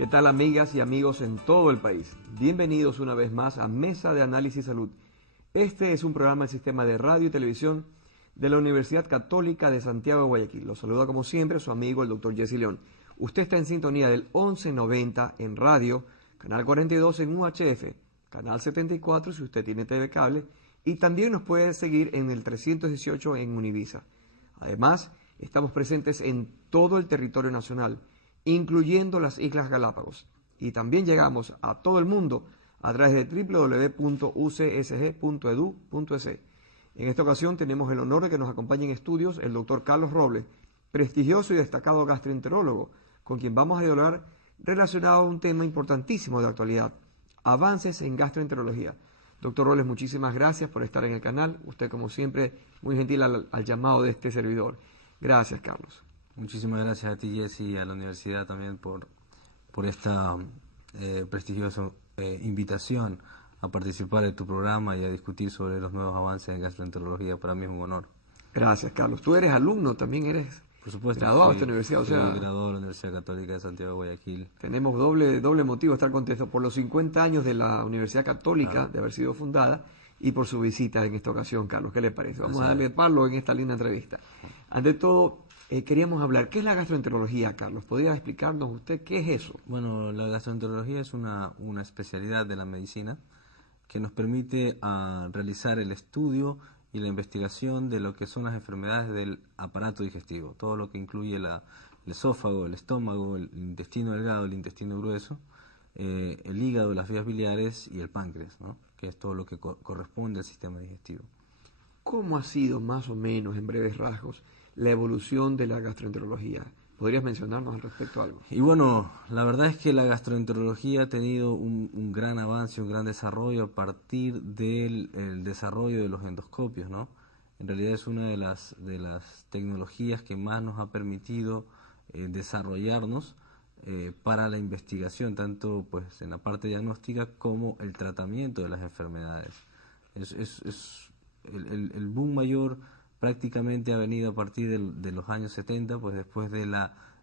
¿Qué tal, amigas y amigos en todo el país? Bienvenidos una vez más a Mesa de Análisis Salud. Este es un programa del sistema de radio y televisión de la Universidad Católica de Santiago de Guayaquil. Los saluda como siempre su amigo el Dr. Jesse León. Usted está en sintonía del 1190 en radio, canal 42 en UHF, canal 74 si usted tiene TV cable, y también nos puede seguir en el 318 en Univisa. Además, estamos presentes en todo el territorio nacional, incluyendo las Islas Galápagos. Y también llegamos a todo el mundo a través de www.ucsg.edu.es. En esta ocasión tenemos el honor de que nos acompañe en estudios el doctor Carlos Robles, prestigioso y destacado gastroenterólogo, con quien vamos a dialogar relacionado a un tema importantísimo de actualidad: avances en gastroenterología. Doctor Robles, muchísimas gracias por estar en el canal. Usted, como siempre, muy gentil al llamado de este servidor. Gracias, Carlos. Muchísimas gracias a ti, Jesse, y a la universidad también por esta prestigiosa invitación a participar de tu programa y a discutir sobre los nuevos avances en gastroenterología. Para mí es un honor. Gracias, Carlos. Tú eres alumno, también eres, por supuesto, graduado de esta universidad. Soy graduado de la Universidad Católica de Santiago de Guayaquil. Tenemos doble motivo de estar contentos por los 50 años de la Universidad Católica, de haber sido fundada, y por su visita en esta ocasión, Carlos. ¿Qué le parece? Vamos a darle palo en esta linda entrevista. Ante todo, queríamos hablar, ¿qué es la gastroenterología, Carlos? ¿Podría explicarnos usted qué es eso? Bueno, la gastroenterología es una especialidad de la medicina que nos permite realizar el estudio y la investigación de lo que son las enfermedades del aparato digestivo, todo lo que incluye el esófago, el estómago, el intestino delgado, el intestino grueso, el hígado, las vías biliares y el páncreas, ¿no? Que es todo lo que corresponde al sistema digestivo. ¿Cómo ha sido, más o menos, en breves rasgos, la evolución de la gastroenterología? ¿Podrías mencionarnos al respecto algo? Y bueno, la verdad es que la gastroenterología ha tenido un gran avance, un gran desarrollo a partir del desarrollo de los endoscopios, ¿no? En realidad es una de las tecnologías que más nos ha permitido desarrollarnos para la investigación, tanto pues en la parte diagnóstica como el tratamiento de las enfermedades. El boom mayor prácticamente ha venido a partir de los años 70, pues después del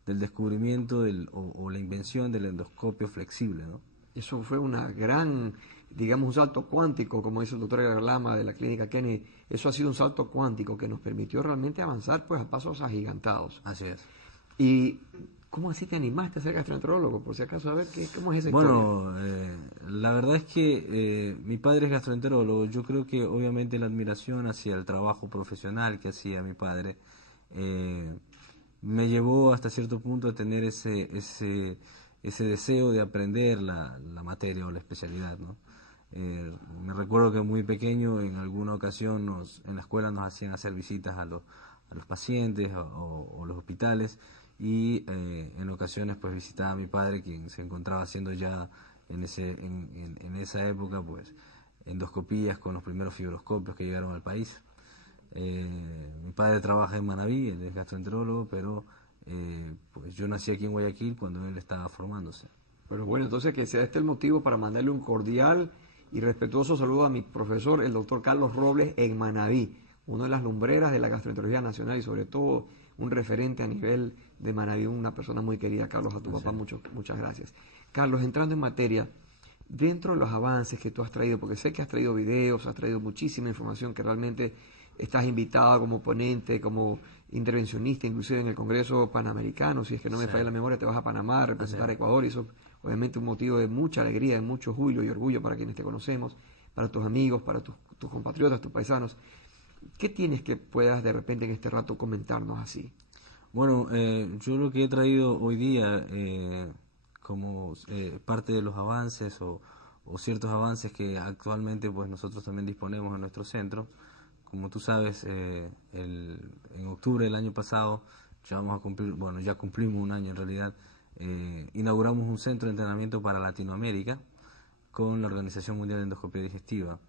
descubrimiento o la invención del endoscopio flexible, ¿no? Eso fue una gran, digamos, un salto cuántico, como dice el doctor Edgar Lama de la clínica Kennedy. Eso ha sido un salto cuántico que nos permitió realmente avanzar pues a pasos agigantados. Así es. ¿Y cómo así te animaste a ser gastroenterólogo? Por si acaso, a ver, ¿cómo es esa historia? Bueno, la verdad es que mi padre es gastroenterólogo. Yo creo que obviamente la admiración hacia el trabajo profesional que hacía mi padre me llevó hasta cierto punto a tener ese deseo de aprender la materia o la especialidad, ¿no? Me recuerdo que muy pequeño, en alguna ocasión en la escuela nos hacían hacer visitas a los pacientes o los hospitales, y en ocasiones pues visitaba a mi padre, quien se encontraba haciendo ya en esa época pues endoscopías con los primeros fibroscopios que llegaron al país. Mi padre trabaja en Manabí, él es gastroenterólogo, pero pues yo nací aquí en Guayaquil cuando él estaba formándose. Pero bueno, entonces que sea este el motivo para mandarle un cordial y respetuoso saludo a mi profesor, el doctor Carlos Robles, en Manabí, una de las lumbreras de la gastroenterología nacional y sobre todo un referente a nivel de Manabí, una persona muy querida. Carlos, a tu papá muchas gracias. Carlos, entrando en materia, dentro de los avances que tú has traído, porque sé que has traído videos, has traído muchísima información, que realmente estás invitado como ponente, como intervencionista, inclusive en el Congreso Panamericano. Si es que no me falla la memoria, te vas a Panamá a representar a Ecuador, y eso obviamente un motivo de mucha alegría, de mucho júbilo y orgullo para quienes te conocemos, para tus amigos, para tus compatriotas, tus paisanos. ¿Qué tienes que puedas de repente en este rato comentarnos así? Bueno, yo lo que he traído hoy día como parte de los avances o ciertos avances que actualmente pues nosotros también disponemos en nuestro centro. Como tú sabes, en octubre del año pasado ya vamos a cumplir, bueno, ya cumplimos un año en realidad, inauguramos un centro de entrenamiento para Latinoamérica con la Organización Mundial de Endoscopia Digestiva.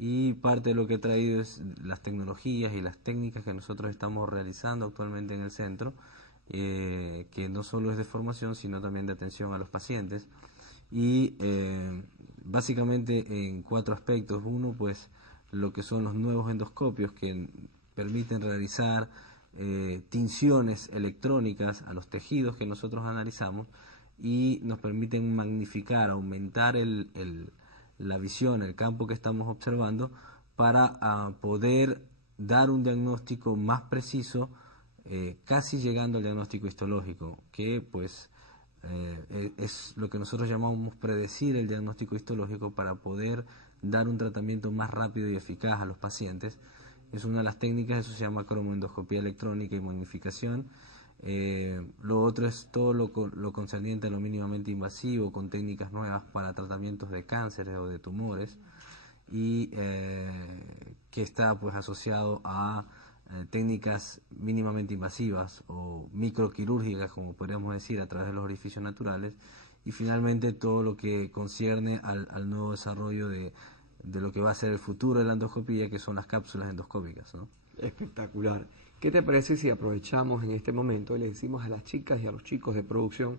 Y parte de lo que he traído es las tecnologías y las técnicas que nosotros estamos realizando actualmente en el centro, que no solo es de formación, sino también de atención a los pacientes. Y básicamente en 4 aspectos. Uno, pues, lo que son los nuevos endoscopios que permiten realizar tinciones electrónicas a los tejidos que nosotros analizamos, y nos permiten magnificar, aumentar la visión, el campo que estamos observando, para poder dar un diagnóstico más preciso, casi llegando al diagnóstico histológico, que pues es lo que nosotros llamamos predecir el diagnóstico histológico para poder dar un tratamiento más rápido y eficaz a los pacientes. Es una de las técnicas, eso se llama cromoendoscopía electrónica y magnificación. Lo otro es todo lo concerniente a lo mínimamente invasivo, con técnicas nuevas para tratamientos de cánceres o de tumores, y que está pues asociado a técnicas mínimamente invasivas o microquirúrgicas, como podríamos decir, a través de los orificios naturales, y finalmente todo lo que concierne al nuevo desarrollo de lo que va a ser el futuro de la endoscopía, que son las cápsulas endoscópicas, ¿no? Espectacular. ¿Qué te parece si aprovechamos en este momento y le decimos a las chicas y a los chicos de producción,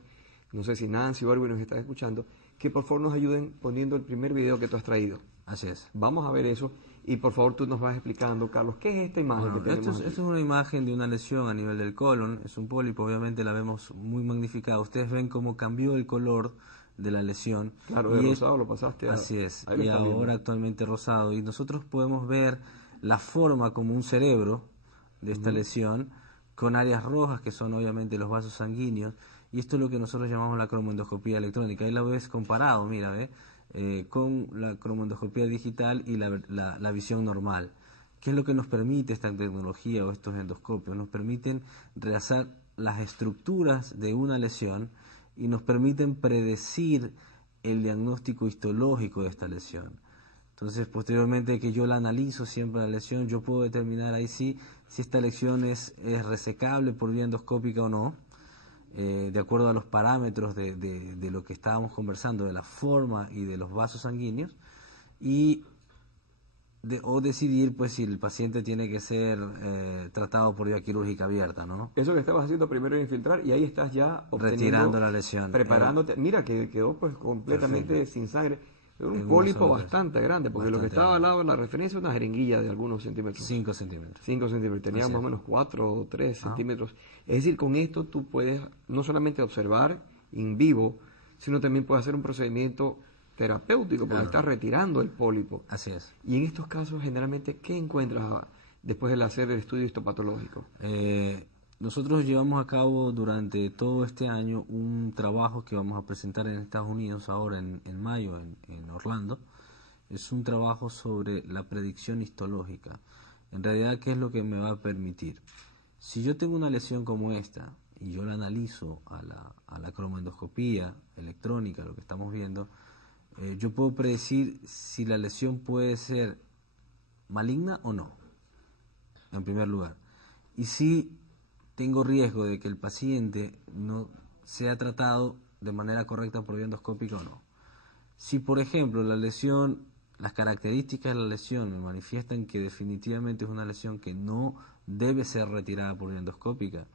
no sé si Nancy o Erwin nos están escuchando, que por favor nos ayuden poniendo el primer video que tú has traído? Así es. Vamos a ver eso y por favor tú nos vas explicando, Carlos, ¿qué es esta imagen Bueno, que tenemos esto aquí? es una imagen de una lesión a nivel del colon, es un pólipo, obviamente la vemos muy magnificada. Ustedes ven cómo cambió el color de la lesión. Claro, de rosado lo pasaste a... Así es, ahí lo y está ahora viendo. actualmente rosado. Y nosotros podemos ver la forma como un cerebro de esta lesión, con áreas rojas que son obviamente los vasos sanguíneos, y esto es lo que nosotros llamamos la cromoendoscopía electrónica. Ahí la ves comparado, mira, con la cromoendoscopía digital y la visión normal. ¿Qué es lo que nos permite esta tecnología o estos endoscopios? Nos permiten realizar las estructuras de una lesión y nos permiten predecir el diagnóstico histológico de esta lesión. Entonces, posteriormente que yo la analizo siempre la lesión, yo puedo determinar ahí sí si esta lesión es resecable por vía endoscópica o no, de acuerdo a los parámetros de lo que estábamos conversando, de la forma y de los vasos sanguíneos, y o decidir pues si el paciente tiene que ser tratado por vía quirúrgica abierta, ¿no? Eso que estabas haciendo primero era infiltrar y ahí estás ya obteniendo, Retirando la lesión. preparándote. Mira que quedó pues completamente Perfecto. sin sangre. Era un En una pólipo sola bastante grande, porque lo que Bastante estaba al grande. lado de la referencia es una jeringuilla de algunos centímetros. 5 centímetros. 5 centímetros, tenía Así más o es. menos 4 o 3 Ah. centímetros. Es decir, con esto tú puedes no solamente observar en vivo, sino también puedes hacer un procedimiento terapéutico, porque Claro. estás retirando el pólipo. Así es. Y en estos casos, generalmente, ¿qué encuentras después de hacer el estudio histopatológico? Nosotros llevamos a cabo durante todo este año un trabajo que vamos a presentar en Estados Unidos ahora en mayo, en Orlando. Es un trabajo sobre la predicción histológica. En realidad, ¿qué es lo que me va a permitir? Si yo tengo una lesión como esta y yo la analizo a la cromoendoscopía electrónica, lo que estamos viendo, yo puedo predecir si la lesión puede ser maligna o no, en primer lugar. Y si tengo riesgo de que el paciente no sea tratado de manera correcta por vía endoscópica o no. Si, por ejemplo, la lesión, las características de la lesión me manifiestan que definitivamente es una lesión que no debe ser retirada por vía endoscópica,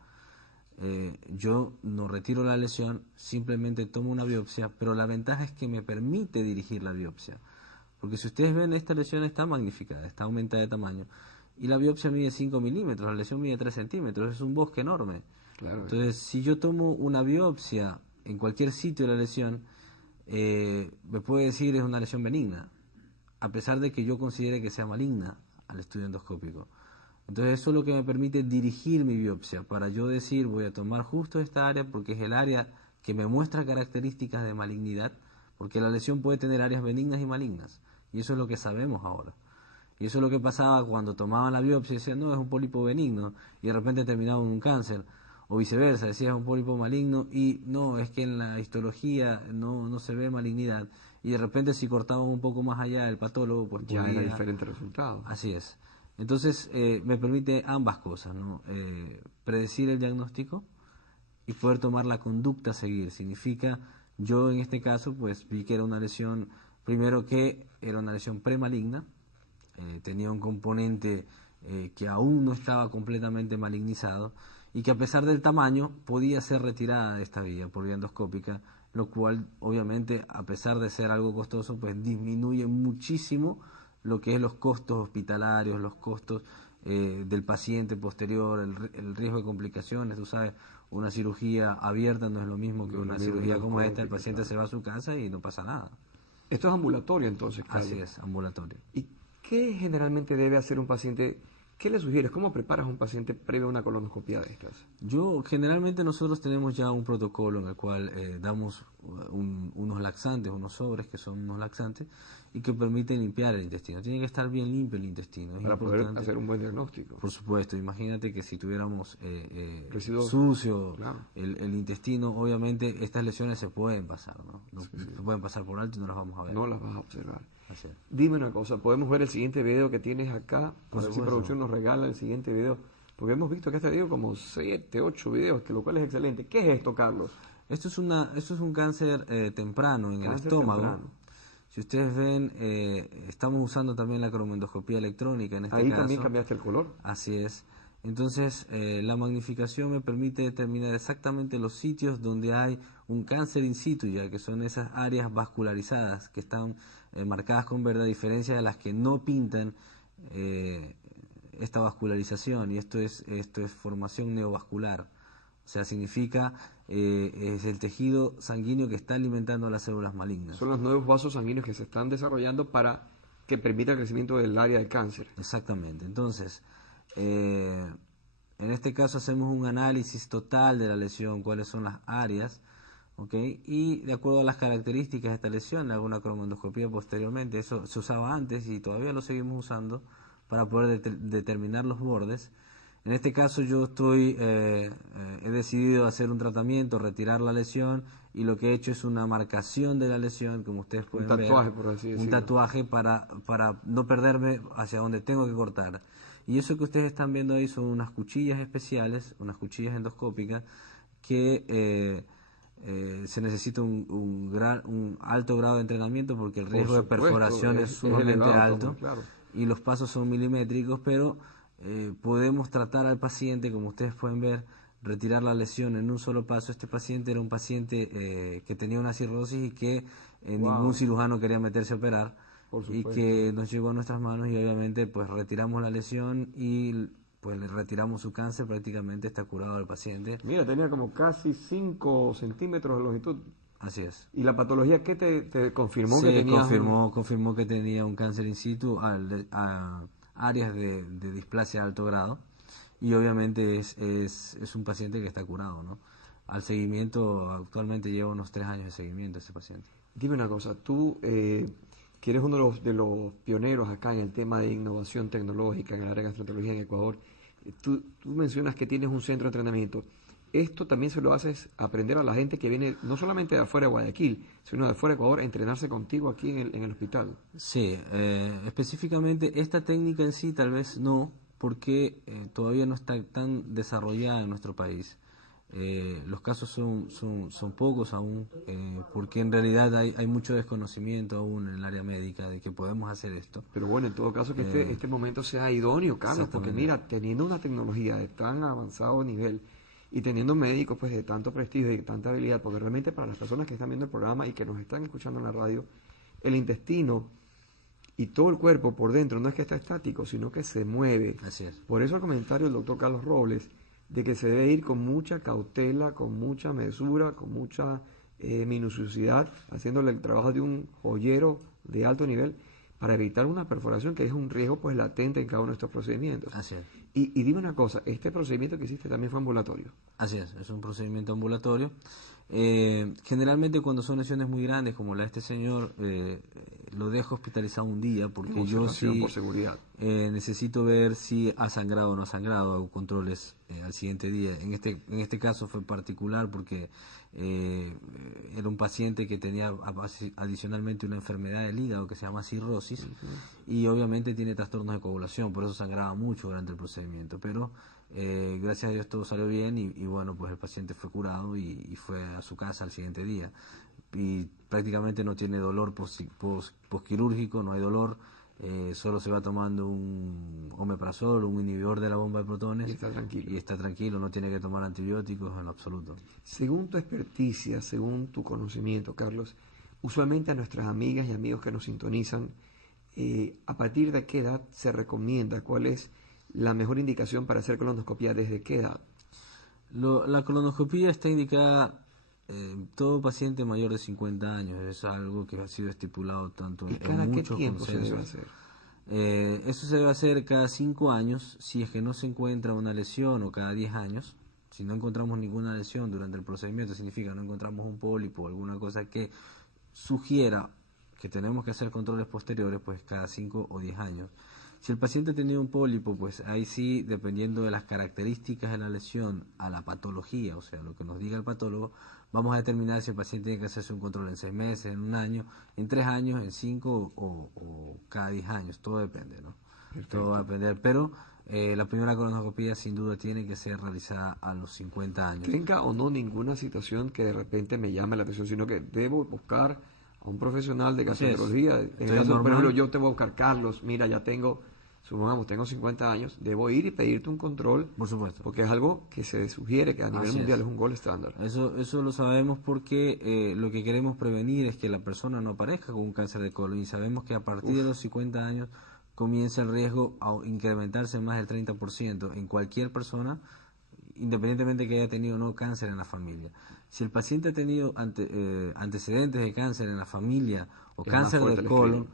yo no retiro la lesión, simplemente tomo una biopsia, pero la ventaja es que me permite dirigir la biopsia. Porque si ustedes ven, esta lesión está magnificada, está aumentada de tamaño, y la biopsia mide 5 milímetros, la lesión mide 3 centímetros, es un bosque enorme. Claro. Entonces, si yo tomo una biopsia en cualquier sitio de la lesión, me puede decir es una lesión benigna, a pesar de que yo considere que sea maligna al estudio endoscópico. Entonces eso es lo que me permite dirigir mi biopsia, para yo decir voy a tomar justo esta área porque es el área que me muestra características de malignidad, porque la lesión puede tener áreas benignas y malignas, y eso es lo que sabemos ahora. Y eso es lo que pasaba cuando tomaban la biopsia y decían, no, es un pólipo benigno, y de repente terminaba en un cáncer, o viceversa, decía es un pólipo maligno, y no, es que en la histología no se ve malignidad, y de repente si cortaban un poco más allá el patólogo, pues Ya podía... era diferente resultado. Así es. Entonces me permite ambas cosas, ¿no? Predecir el diagnóstico y poder tomar la conducta a seguir. Significa, yo en este caso, pues vi que era una lesión, primero que era una lesión premaligna, tenía un componente que aún no estaba completamente malignizado y que a pesar del tamaño podía ser retirada de esta vía por vía endoscópica, lo cual obviamente a pesar de ser algo costoso pues disminuye muchísimo lo que es los costos hospitalarios, los costos del paciente posterior, el riesgo de complicaciones. Tú sabes, una cirugía abierta no es lo mismo que una cirugía como esta. El paciente se va a su casa y no pasa nada. Esto es ambulatorio entonces, Carlos. Así es, ambulatorio. ¿Y qué generalmente debe hacer un paciente? ¿Qué le sugieres? ¿Cómo preparas a un paciente previo a una colonoscopia de estas? Generalmente nosotros tenemos ya un protocolo en el cual damos unos laxantes, unos sobres que son unos laxantes y que permiten limpiar el intestino. Tiene que estar bien limpio el intestino. Para poder hacer un buen diagnóstico. Por supuesto, imagínate que si tuviéramos residuos sucio claro. el intestino, obviamente estas lesiones se pueden pasar, ¿no? Se pueden pasar por alto y no las vamos a ver. No las vas a observar. Así es. Dime una cosa, ¿podemos ver el siguiente video que tienes acá? Por ver si supuesto. producción nos regala el siguiente video. Porque hemos visto que este video como 7, 8 videos, que lo cual es excelente. ¿Qué es esto, Carlos? Esto es un cáncer temprano en el estómago. Temprano. Si ustedes ven, estamos usando también la cromendoscopía electrónica en este caso. Ahí también cambiaste el color. Así es. Entonces, la magnificación me permite determinar exactamente los sitios donde hay un cáncer in situ, ya que son esas áreas vascularizadas que están marcadas con verde, a diferencia de las que no pintan esta vascularización, y esto es formación neovascular. O sea, significa es el tejido sanguíneo que está alimentando a las células malignas. Son los nuevos vasos sanguíneos que se están desarrollando para que permita el crecimiento del área del cáncer. Exactamente. Entonces, en este caso hacemos un análisis total de la lesión, cuáles son las áreas, ¿okay? Y de acuerdo a las características de esta lesión, hago una cromendoscopía posteriormente. Eso se usaba antes y todavía lo seguimos usando para poder determinar los bordes. En este caso yo he decidido hacer un tratamiento, retirar la lesión, y lo que he hecho es una marcación de la lesión, como ustedes pueden ver. Un tatuaje, por así decirlo. Un tatuaje para no perderme hacia donde tengo que cortar. Y eso que ustedes están viendo ahí son unas cuchillas especiales, unas cuchillas endoscópicas, que se necesita un alto grado de entrenamiento porque el riesgo de perforación es sumamente alto, claro. Y los pasos son milimétricos, pero podemos tratar al paciente, como ustedes pueden ver, retirar la lesión en un solo paso. Este paciente era un paciente que tenía una cirrosis y que ningún cirujano quería meterse a operar, y que nos llegó a nuestras manos, y obviamente pues retiramos la lesión y pues le retiramos su cáncer. Prácticamente está curado el paciente. Mira, tenía como casi 5 centímetros de longitud. Así es. ¿Y la patología qué te confirmó? Sí, que tenía? confirmó que tenía un cáncer in situ a áreas de displasia de alto grado, y obviamente es un paciente que está curado, ¿no? Al seguimiento, actualmente lleva unos 3 años de seguimiento ese paciente. Dime una cosa, tú que eres uno de los pioneros acá en el tema de innovación tecnológica en el área de gastroenterología en Ecuador, tú mencionas que tienes un centro de entrenamiento. Esto también se lo haces aprender a la gente que viene no solamente de afuera de Guayaquil, sino de afuera de Ecuador, a entrenarse contigo aquí en el hospital. Sí, específicamente esta técnica en sí tal vez no, porque todavía no está tan desarrollada en nuestro país. Los casos son pocos aún, porque en realidad hay mucho desconocimiento aún en el área médica de que podemos hacer esto. Pero bueno, en todo caso que este momento sea idóneo, Carlos, porque mira, teniendo una tecnología de tan avanzado nivel y teniendo médicos pues de tanto prestigio y de tanta habilidad, porque realmente para las personas que están viendo el programa y que nos están escuchando en la radio, el intestino y todo el cuerpo por dentro no es que está estático, sino que se mueve. Así es. Por eso el comentario del doctor Carlos Robles de que se debe ir con mucha cautela, con mucha mesura, con mucha minuciosidad, haciéndole el trabajo de un joyero de alto nivel para evitar una perforación que es un riesgo pues latente en cada uno de estos procedimientos. Así es. Y dime una cosa, este procedimiento que hiciste también fue ambulatorio. Así es un procedimiento ambulatorio. Generalmente cuando son lesiones muy grandes como la de este señor, lo dejo hospitalizado un día, porque yo sí por seguridad. Necesito ver si ha sangrado o no ha sangrado. Hago controles al siguiente día. En este caso fue particular porque era un paciente que tenía adicionalmente una enfermedad del hígado que se llama cirrosis, y obviamente tiene trastornos de coagulación, por eso sangraba mucho durante el procedimiento, pero gracias a Dios todo salió bien, y bueno, pues el paciente fue curado y fue a su casa al siguiente día, y prácticamente no tiene dolor posquirúrgico, no hay dolor. Solo se va tomando un omeprazol, un inhibidor de la bomba de protones, y está tranquilo, no tiene que tomar antibióticos en lo absoluto. Según tu experticia, según tu conocimiento, Carlos, usualmente a nuestras amigas y amigos que nos sintonizan, ¿a partir de qué edad se recomienda? ¿Cuál es la mejor indicación para hacer colonoscopia? ¿Desde qué edad? La colonoscopia está indicada en todo paciente mayor de 50 años. Es algo que ha sido estipulado tanto ¿Y en cada qué muchos tiempo se debe consensos. hacer? Eso se debe hacer cada 5 años, si es que no se encuentra una lesión, o cada 10 años. Si no encontramos ninguna lesión durante el procedimiento, significa no encontramos un pólipo o alguna cosa que sugiera que tenemos que hacer controles posteriores, pues cada 5 o 10 años. Si el paciente ha tenido un pólipo, pues ahí sí, dependiendo de las características de la lesión a la patología, o sea, lo que nos diga el patólogo, vamos a determinar si el paciente tiene que hacerse un control en 6 meses, en un año, en 3 años, en 5 o cada 10 años. Todo depende, ¿no? Todo va a Perfecto. depender, pero la primera colonoscopia sin duda tiene que ser realizada a los 50 años. Tenga o no ninguna situación que de repente me llame la atención, sino que debo buscar a un profesional de Así es. gastroenterología. En el Entonces, caso, por ejemplo, normal, yo te voy a buscar, Carlos, mira, ya tengo, supongamos, tengo 50 años, debo ir y pedirte un control, por supuesto. porque es algo que se sugiere que a nivel Así mundial es. es un gol estándar. Eso lo sabemos porque lo que queremos prevenir es que la persona no aparezca con un cáncer de colon, y sabemos que a partir de Uf, los 50 años comienza el riesgo a incrementarse en más del 30% en cualquier persona, independientemente que haya tenido o no cáncer en la familia. Si el paciente ha tenido antecedentes de cáncer en la familia o es más cáncer fuerte de el colon,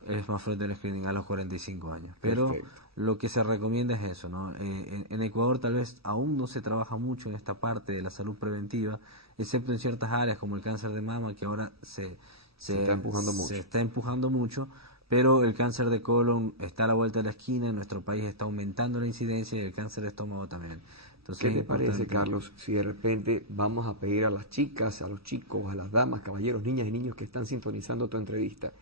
screening. es más fuerte el screening a los 45 años. Pero Perfecto. lo que se recomienda es eso, ¿no? En Ecuador tal vez aún no se trabaja mucho en esta parte de la salud preventiva, excepto en ciertas áreas como el cáncer de mama, que ahora Se está empujando se mucho. está empujando mucho, pero el cáncer de colon está a la vuelta de la esquina. En nuestro país está aumentando la incidencia, y el cáncer de estómago también. Entonces ¿Qué es te parece, importante. Carlos, si de repente vamos a pedir a las chicas, a los chicos, a las damas, caballeros, niñas y niños que están sintonizando tu entrevista,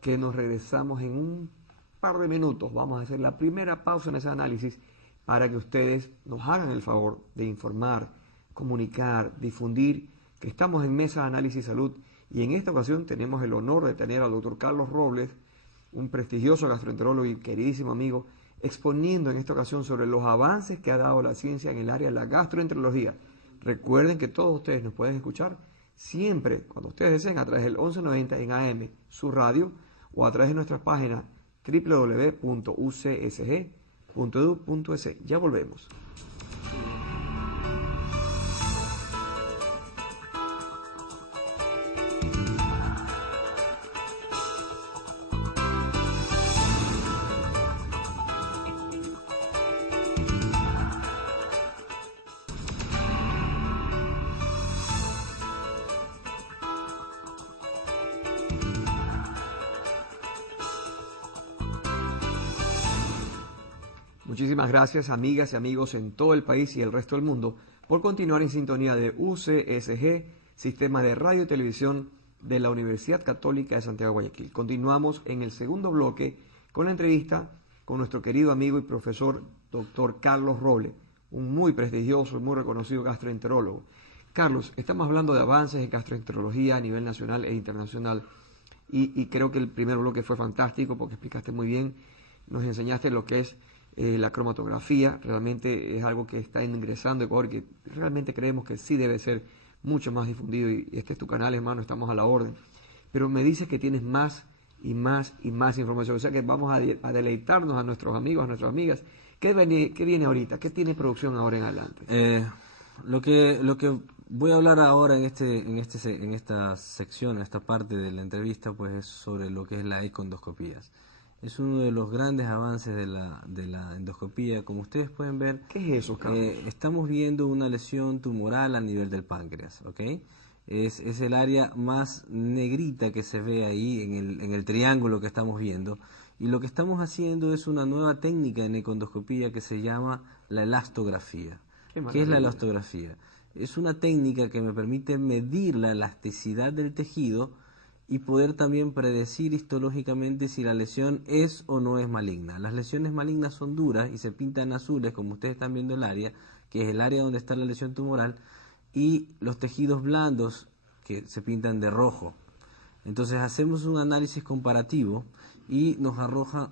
que nos regresamos en un par de minutos? Vamos a hacer la primera pausa en ese análisis para que ustedes nos hagan el favor de informar, comunicar, difundir que estamos en Mesa de Análisis Salud, y en esta ocasión tenemos el honor de tener al doctor Carlos Robles, un prestigioso gastroenterólogo y queridísimo amigo, exponiendo en esta ocasión sobre los avances que ha dado la ciencia en el área de la gastroenterología. Recuerden que todos ustedes nos pueden escuchar siempre, cuando ustedes deseen, a través del 1190 en AM, su radio, o a través de nuestra página www.ucsg.edu.es. Ya volvemos. Muchísimas gracias, amigas y amigos en todo el país y el resto del mundo, por continuar en sintonía de UCSG, Sistema de Radio y Televisión de la Universidad Católica de Santiago de Guayaquil. Continuamos en el segundo bloque con la entrevista con nuestro querido amigo y profesor doctor Carlos Robles, un muy prestigioso y muy reconocido gastroenterólogo. Carlos, estamos hablando de avances en gastroenterología a nivel nacional e internacional, y creo que el primer bloque fue fantástico porque explicaste muy bien, nos enseñaste lo que es la cromatografía. Realmente es algo que está ingresando a Ecuador, que realmente creemos que sí debe ser mucho más difundido, y este es tu canal, hermano, estamos a la orden. Pero me dices que tienes más y más y más información, o sea que vamos a deleitarnos a nuestros amigos, a nuestras amigas. ¿Qué viene ahorita? ¿Qué tiene producción ahora en adelante? Lo que voy a hablar ahora en esta sección, en esta parte de la entrevista, pues es sobre lo que es la econdoscopías. Es uno de los grandes avances de la endoscopía. Como ustedes pueden ver, ¿Qué es eso, Carlos? estamos viendo una lesión tumoral a nivel del páncreas, ¿ok? Es el área más negrita que se ve ahí en el triángulo que estamos viendo. Y lo que estamos haciendo es una nueva técnica en econdoscopía que se llama la elastografía. Qué ¿Qué es la maravilla. elastografía? Es una técnica que me permite medir la elasticidad del tejido y poder también predecir histológicamente si la lesión es o no es maligna. Las lesiones malignas son duras y se pintan azules, como ustedes están viendo el área, que es el área donde está la lesión tumoral, y los tejidos blandos, que se pintan de rojo. Entonces hacemos un análisis comparativo y nos arroja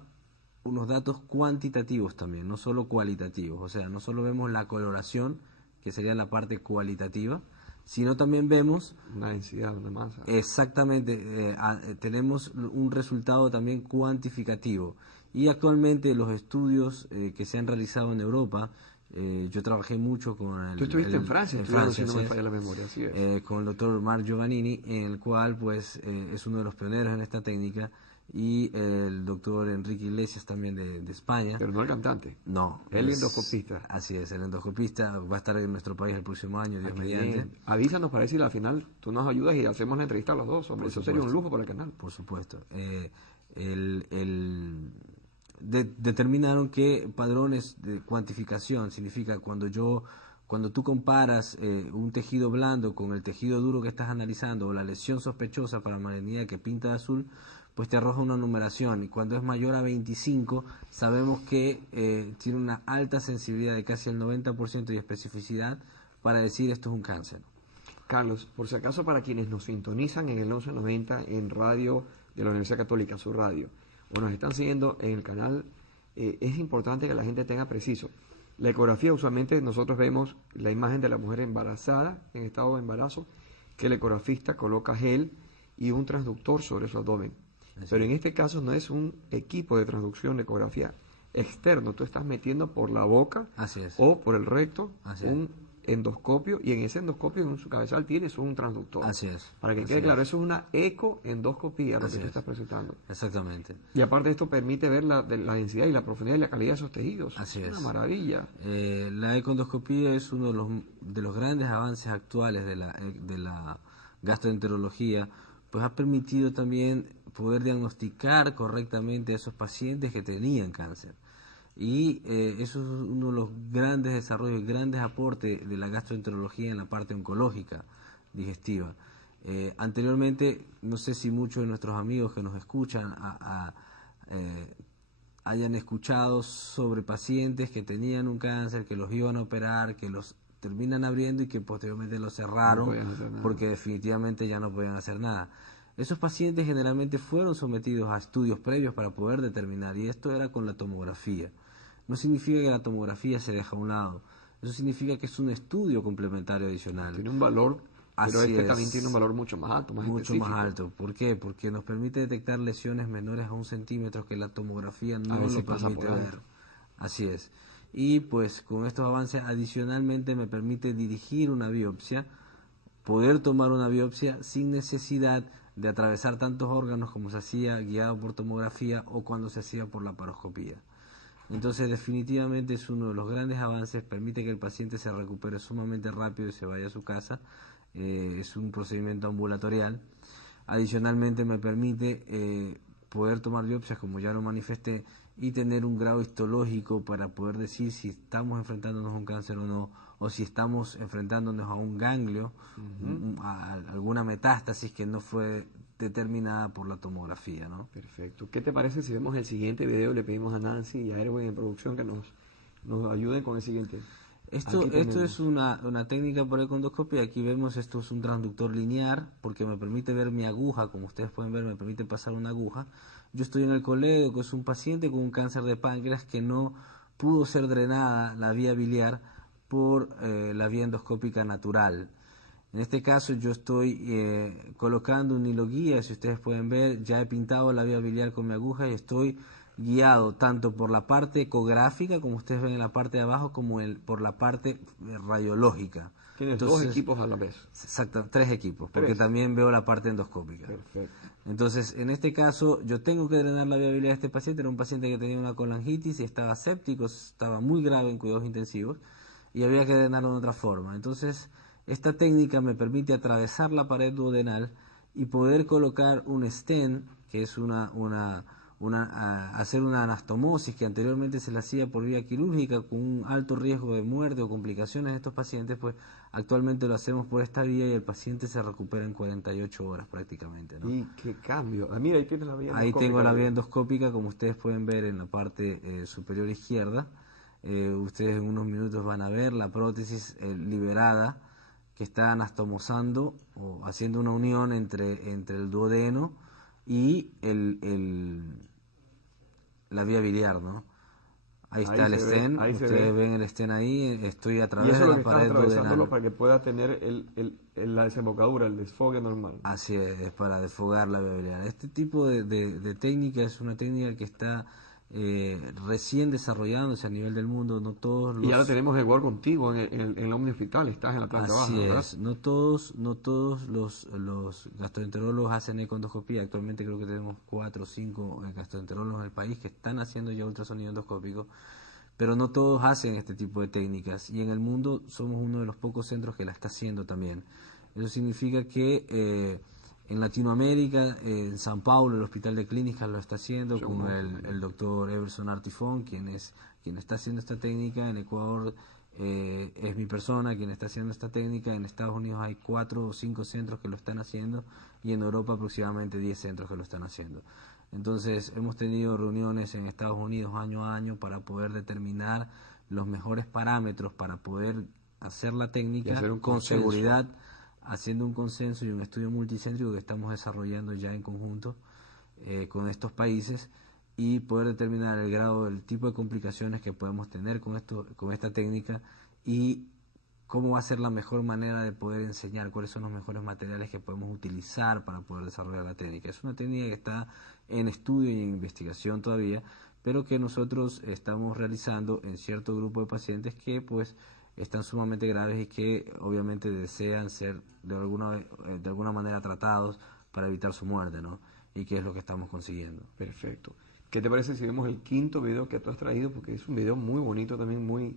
unos datos cuantitativos también, no solo cualitativos. O sea, no solo vemos la coloración, que sería la parte cualitativa, sino también vemos Una densidad, una masa. exactamente, tenemos un resultado también cuantificativo. Y actualmente los estudios que se han realizado en Europa Yo trabajé mucho con Tú estuviste en Francia, estudiando, si no sí, me falla la memoria, así es. con el doctor Marc Giovannini, en el cual pues es uno de los pioneros en esta técnica, y el doctor Enrique Iglesias también de España. Pero no el cantante. No, El endoscopista. así es, el endoscopista va a estar en nuestro país el próximo año, Dios Qué mediante. bien. Avísanos para decir al final tú nos ayudas y hacemos la entrevista a los dos. Hombre, Por eso sería un supuesto. lujo para el canal. Por supuesto. Determinaron que padrones de cuantificación significa cuando tú comparas un tejido blando con el tejido duro que estás analizando, o la lesión sospechosa para malignidad que pinta de azul, pues te arroja una numeración, y cuando es mayor a 25 sabemos que tiene una alta sensibilidad de casi el 90% de especificidad para decir esto es un cáncer. Carlos, por si acaso para quienes nos sintonizan en el 1190 en radio de la Universidad Católica, su radio, o nos están siguiendo en el canal, es importante que la gente tenga preciso. La ecografía, usualmente nosotros vemos la imagen de la mujer embarazada, en estado de embarazo, que el ecografista coloca gel y un transductor sobre su abdomen. Pero en este caso no es un equipo de transducción de ecografía externo, tú estás metiendo por la boca o por el recto un endoscopio, y en ese endoscopio en su cabezal tienes un transductor. Así es. Para que quede claro, eso es una ecoendoscopía lo que tú estás presentando. Exactamente. Y aparte esto permite ver la densidad y la profundidad y la calidad de esos tejidos. Así es. Una maravilla. La ecoendoscopía es uno de los grandes avances actuales de la gastroenterología, pues ha permitido también poder diagnosticar correctamente a esos pacientes que tenían cáncer. Y eso es uno de los grandes desarrollos, grandes aportes de la gastroenterología en la parte oncológica digestiva. Anteriormente, no sé si muchos de nuestros amigos que nos escuchan hayan escuchado sobre pacientes que tenían un cáncer, que los iban a operar, que los terminan abriendo y que posteriormente los cerraron porque definitivamente ya no podían hacer nada. Esos pacientes generalmente fueron sometidos a estudios previos para poder determinar, y esto era con la tomografía. No significa que la tomografía se deja a un lado, eso significa que es un estudio complementario adicional. Tiene un valor, pero también tiene un valor mucho más alto, más específico. Mucho más alto. ¿Por qué? Porque nos permite detectar lesiones menores a 1 centímetro que la tomografía no lo permite ver. Así es. Y pues con estos avances adicionalmente me permite dirigir una biopsia, poder tomar una biopsia sin necesidad de atravesar tantos órganos como se hacía guiado por tomografía o cuando se hacía por laparoscopía. Entonces definitivamente es uno de los grandes avances, permite que el paciente se recupere sumamente rápido y se vaya a su casa. Es un procedimiento ambulatorial. Adicionalmente me permite poder tomar biopsias, como ya lo manifesté, y tener un grado histológico para poder decir si estamos enfrentándonos a un cáncer o no, o si estamos enfrentándonos a un ganglio, a alguna metástasis que no fue determinada por la tomografía, ¿no? Perfecto. ¿Qué te parece si vemos el siguiente video? Le pedimos a Nancy y a Erwin en producción que nos ayuden con el siguiente. Esto es una técnica por econdoscopia. Aquí vemos, esto es un transductor lineal, porque me permite ver mi aguja, como ustedes pueden ver, me permite pasar una aguja. Yo estoy en el colegio, que es un paciente con un cáncer de páncreas que no pudo ser drenada la vía biliar por la vía endoscópica natural. En este caso yo estoy colocando un hilo guía, si ustedes pueden ver, ya he pintado la vía biliar con mi aguja y estoy guiado tanto por la parte ecográfica, como ustedes ven en la parte de abajo, como por la parte radiológica. Tienes dos equipos a la vez. Exacto, 3 equipos, porque también veo la parte endoscópica. Perfecto. Entonces, en este caso, yo tengo que drenar la vía biliar de este paciente. Era un paciente que tenía una colangitis y estaba séptico, estaba muy grave en cuidados intensivos, y había que drenarlo de otra forma. Entonces, esta técnica me permite atravesar la pared duodenal y poder colocar un stent, que es hacer una anastomosis que anteriormente se la hacía por vía quirúrgica con un alto riesgo de muerte o complicaciones de estos pacientes. Pues actualmente lo hacemos por esta vía y el paciente se recupera en 48 horas prácticamente, ¿no? Y qué cambio. Mira, ahí tienes la vía endoscópica. Ahí tengo la vía endoscópica, como ustedes pueden ver en la parte superior izquierda. Ustedes en unos minutos van a ver la prótesis liberada, que está anastomosando o haciendo una unión entre el duodeno y la vía biliar, ¿no? Ahí está el stent, ustedes ven el stent ahí, estoy a través de la pared duodenal. Para que pueda tener la desembocadura, el desfogue normal. Así es para desfogar la vía biliar. Este tipo de técnica es una técnica que está recién desarrollándose a nivel del mundo. No todos Y ya lo los... tenemos de igual contigo en el Omni Hospital, estás en la planta baja, Así ¿verdad? es, no todos los gastroenterólogos hacen econdoscopía. Actualmente creo que tenemos 4 o 5 gastroenterólogos en el país que están haciendo ya ultrasonido endoscópico, pero no todos hacen este tipo de técnicas, y en el mundo somos uno de los pocos centros que la está haciendo también. Eso significa que en Latinoamérica, en San Paulo, el Hospital de Clínicas lo está haciendo con el doctor Everson Artifón, quien está haciendo esta técnica. En Ecuador es mi persona quien está haciendo esta técnica. En Estados Unidos hay 4 o 5 centros que lo están haciendo, y en Europa aproximadamente 10 centros que lo están haciendo. Entonces hemos tenido reuniones en Estados Unidos año a año para poder determinar los mejores parámetros para poder hacer la técnica con seguridad, haciendo un consenso y un estudio multicéntrico que estamos desarrollando ya en conjunto con estos países, y poder determinar el grado, el tipo de complicaciones que podemos tener con esta técnica, y cómo va a ser la mejor manera de poder enseñar, cuáles son los mejores materiales que podemos utilizar para poder desarrollar la técnica. Es una técnica que está en estudio y en investigación todavía, pero que nosotros estamos realizando en cierto grupo de pacientes que pues están sumamente graves y que obviamente desean ser de alguna manera tratados para evitar su muerte, ¿no? Y que es lo que estamos consiguiendo. Perfecto. ¿Qué te parece si vemos el quinto video que tú has traído? Porque es un video muy bonito también, muy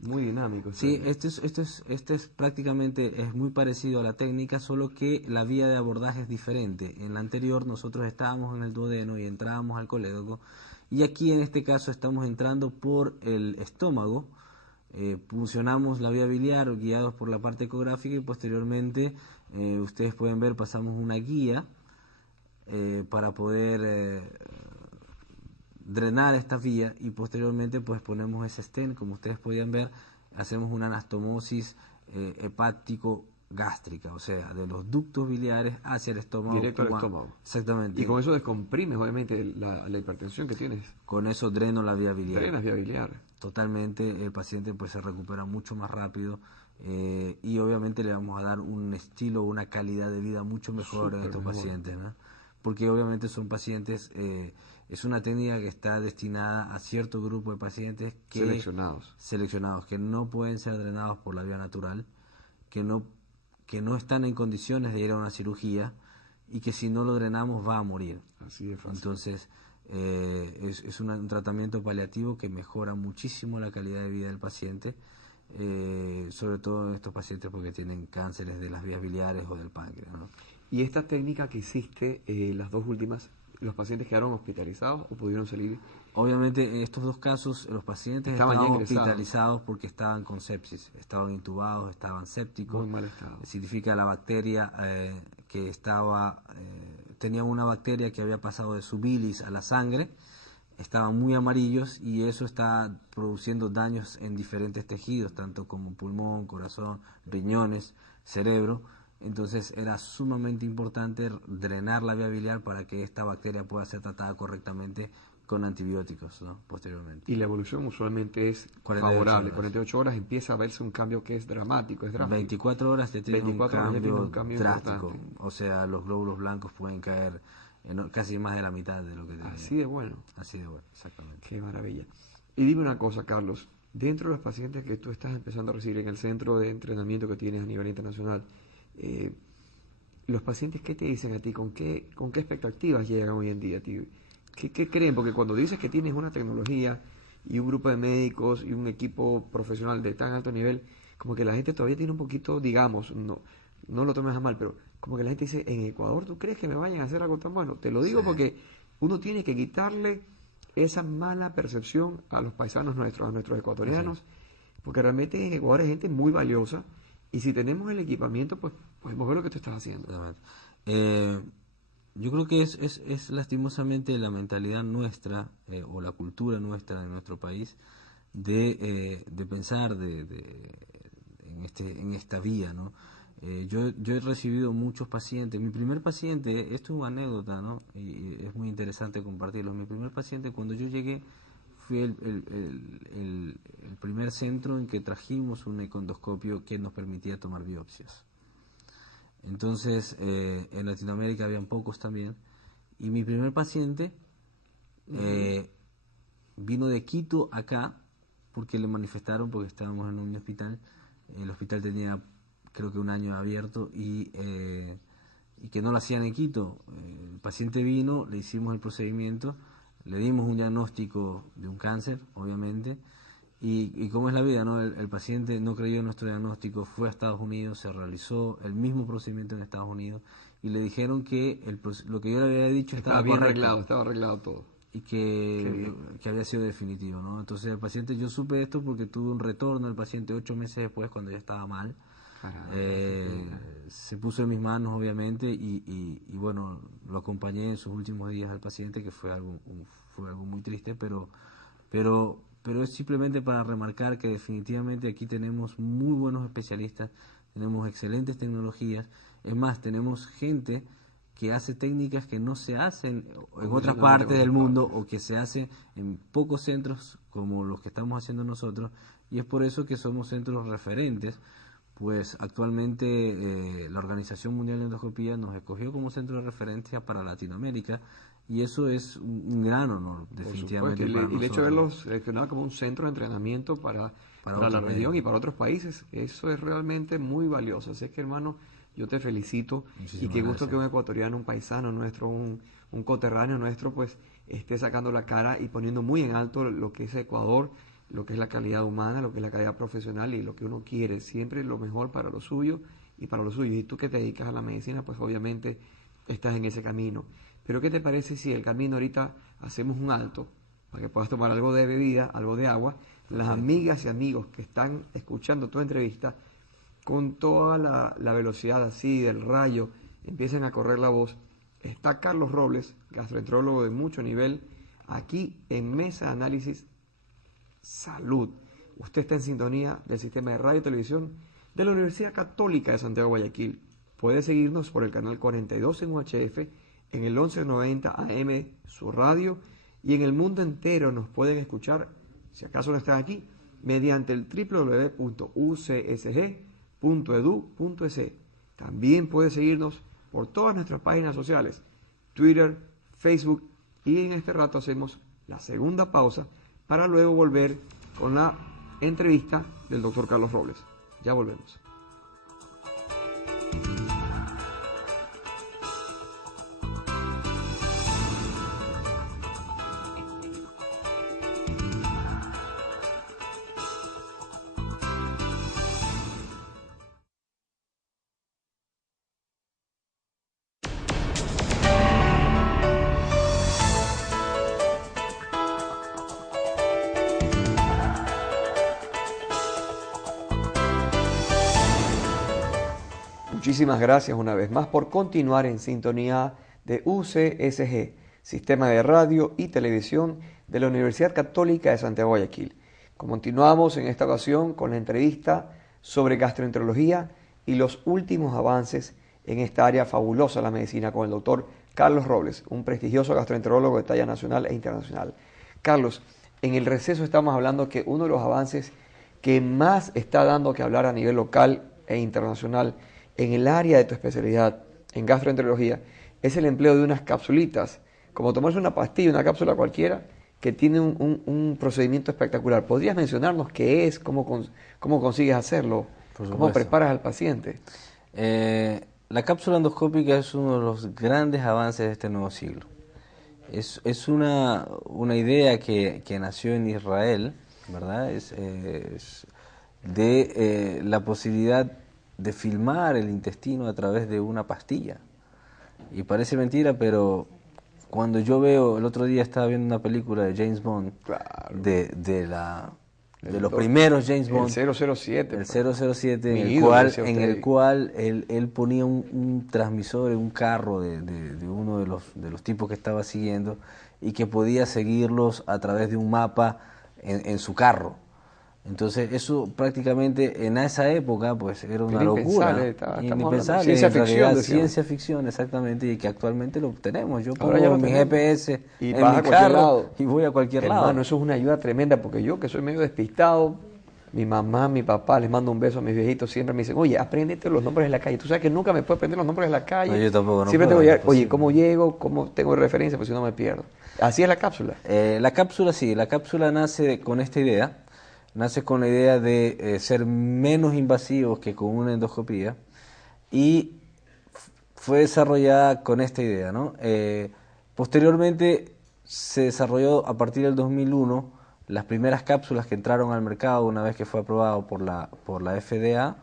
dinámico. Sí, este es prácticamente, es muy parecido a la técnica, solo que la vía de abordaje es diferente. En la anterior nosotros estábamos en el duodeno y entrábamos al colédoco, y aquí en este caso estamos entrando por el estómago. Puncionamos la vía biliar guiados por la parte ecográfica, y posteriormente ustedes pueden ver, pasamos una guía para poder drenar esta vía, y posteriormente pues ponemos ese stent. Como ustedes podían ver, hacemos una anastomosis hepático gástrica, o sea, de los ductos biliares hacia el estómago. Directo al estómago. Exactamente. Y con eso descomprimes obviamente la hipertensión que tienes. Con eso dreno la vía biliar. Drenas vía biliar. Totalmente, el paciente pues se recupera mucho más rápido, y obviamente le vamos a dar un estilo, una calidad de vida mucho mejor a estos pacientes, ¿no? Porque obviamente son pacientes, es una técnica que está destinada a cierto grupo de pacientes seleccionados, que no pueden ser drenados por la vía natural, que no están en condiciones de ir a una cirugía, y que si no lo drenamos va a morir. Así de fácil. Entonces es un tratamiento paliativo que mejora muchísimo la calidad de vida del paciente, sobre todo en estos pacientes porque tienen cánceres de las vías biliares o del páncreas, ¿no? Y esta técnica que hiciste, las dos últimas, ¿los pacientes quedaron hospitalizados o pudieron salir? Obviamente en estos dos casos los pacientes estaban hospitalizados porque estaban con sepsis, estaban intubados, estaban sépticos. Muy mal estado. Significa la bacteria que estaba, tenía una bacteria que había pasado de su bilis a la sangre, estaban muy amarillos, y eso está produciendo daños en diferentes tejidos, tanto como pulmón, corazón, riñones, cerebro. Entonces era sumamente importante drenar la vía biliar para que esta bacteria pueda ser tratada correctamente con antibióticos, ¿no? Posteriormente. Y la evolución usualmente es favorable. 48 horas empieza a verse un cambio que es dramático, es drástico. 24 horas te tiene un cambio drástico. Importante. O sea, los glóbulos blancos pueden caer en casi más de la mitad de lo que tenía. Así de bueno. Así de bueno, exactamente. Qué maravilla. Y dime una cosa, Carlos. Dentro de los pacientes que tú estás empezando a recibir en el centro de entrenamiento que tienes a nivel internacional, los pacientes, ¿qué te dicen a ti? ¿Con qué expectativas llegan hoy en día a ti? ¿Qué creen? Porque cuando dices que tienes una tecnología y un grupo de médicos y un equipo profesional de tan alto nivel, como que la gente todavía tiene un poquito, digamos, no lo tomes a mal, pero como que la gente dice, ¿en Ecuador tú crees que me vayan a hacer algo tan bueno? Te lo digo porque uno tiene que quitarle esa mala percepción a los paisanos nuestros, a nuestros ecuatorianos, porque realmente en Ecuador hay gente muy valiosa, y si tenemos el equipamiento, pues podemos ver lo que tú estás haciendo. Yo creo que es lastimosamente la mentalidad nuestra, o la cultura nuestra en nuestro país, de pensar en esta vía, ¿no? Yo he recibido muchos pacientes. Mi primer paciente, esto es una anécdota, ¿no? Y es muy interesante compartirlo. Mi primer paciente, cuando yo llegué, fue el primer centro en que trajimos un econdoscopio que nos permitía tomar biopsias. Entonces, en Latinoamérica habían pocos también. Y mi primer paciente vino de Quito acá porque le manifestaron, porque estábamos en un hospital. El hospital tenía creo que un año abierto y que no lo hacían en Quito. El paciente vino, le hicimos el procedimiento, le dimos un diagnóstico de un cáncer, obviamente, y como es la vida, ¿no? El paciente no creyó en nuestro diagnóstico, fue a Estados Unidos, se realizó el mismo procedimiento en Estados Unidos y le dijeron que lo que yo le había dicho estaba bien correcto, arreglado, estaba arreglado todo. y que había sido definitivo, ¿no? Entonces el paciente, yo supe esto porque tuve un retorno del paciente 8 meses después, cuando ya estaba mal. Caramba, Se puso en mis manos, obviamente, y bueno, lo acompañé en sus últimos días al paciente, que fue algo muy triste, pero es simplemente para remarcar que definitivamente aquí tenemos muy buenos especialistas, tenemos excelentes tecnologías, es más, tenemos gente que hace técnicas que no se hacen en otras partes del mundo o que se hacen en pocos centros como los que estamos haciendo nosotros, y es por eso que somos centros referentes. Pues actualmente la Organización Mundial de Endoscopía nos escogió como centro de referencia para Latinoamérica, y eso es un gran honor, definitivamente. Por supuesto, y el hecho de verlos seleccionados como un centro de entrenamiento para la región y para otros países, eso es realmente muy valioso. Así que, hermano, yo te felicito. Muchísimas y qué gusto gracias. que un ecuatoriano, un paisano nuestro, un coterráneo nuestro, pues esté sacando la cara y poniendo muy en alto lo que es Ecuador, lo que es la calidad humana, lo que es la calidad profesional y lo que uno quiere, siempre lo mejor para lo suyo y para lo suyo. Y tú que te dedicas a la medicina, pues obviamente estás en ese camino. Pero ¿qué te parece si el camino ahorita hacemos un alto para que puedas tomar algo de bebida, algo de agua? Las amigas y amigos que están escuchando tu entrevista, con toda la velocidad así del rayo, empiecen a correr la voz. Está Carlos Robles, gastroenterólogo de mucho nivel, aquí en Mesa de Análisis Salud. Usted está en sintonía del sistema de radio y televisión de la Universidad Católica de Santiago de Guayaquil. Puede seguirnos por el canal 42 en UHF, en el 1190 AM su radio, y en el mundo entero nos pueden escuchar, si acaso no están aquí, mediante el www.ucsg.edu.es. También puede seguirnos por todas nuestras páginas sociales, Twitter, Facebook, y en este rato hacemos la segunda pausa para luego volver con la entrevista del doctor Carlos Robles. Ya volvemos. Muchísimas gracias una vez más por continuar en sintonía de UCSG, Sistema de Radio y Televisión de la Universidad Católica de Santiago de Guayaquil. Continuamos en esta ocasión con la entrevista sobre gastroenterología y los últimos avances en esta área fabulosa de la medicina con el doctor Carlos Robles, un prestigioso gastroenterólogo de talla nacional e internacional. Carlos, en el receso estamos hablando que uno de los avances que más está dando que hablar a nivel local e internacional en el área de tu especialidad, en gastroenterología, es el empleo de unas capsulitas, como tomarse una pastilla, una cápsula cualquiera, que tiene un procedimiento espectacular. ¿Podrías mencionarnos qué es, cómo consigues hacerlo, cómo preparas al paciente? La cápsula endoscópica es uno de los grandes avances de este nuevo siglo. Es una idea que nació en Israel, ¿verdad? Es de la posibilidad de filmar el intestino a través de una pastilla. Y parece mentira, pero cuando yo veo, el otro día estaba viendo una película de James Bond, claro, de los primeros James Bond, el 007, el 007, en el cual él ponía un transmisor en un carro de uno de los tipos que estaba siguiendo, y que podía seguirlos a través de un mapa en su carro. Entonces eso prácticamente en esa época pues era una locura, impensable, ciencia ficción, exactamente, y que actualmente lo tenemos. Yo pongo mi GPS y en mi carro y voy a cualquier lado. Hermano, eso es una ayuda tremenda, porque yo, que soy medio despistado, mi mamá, mi papá, les mando un beso a mis viejitos, siempre me dicen, oye, apréndete los nombres de la calle. Tú sabes que nunca me puedo aprender los nombres de la calle. No, yo tampoco, siempre tengo que llegar, oye, ¿cómo llego? ¿Cómo tengo referencia? Pues si no me pierdo. Así es la cápsula. La cápsula sí, la cápsula nace con esta idea, nace con la idea de ser menos invasivos que con una endoscopía y fue desarrollada con esta idea, ¿no? Posteriormente se desarrolló a partir del 2001 las primeras cápsulas que entraron al mercado una vez que fue aprobado por la FDA,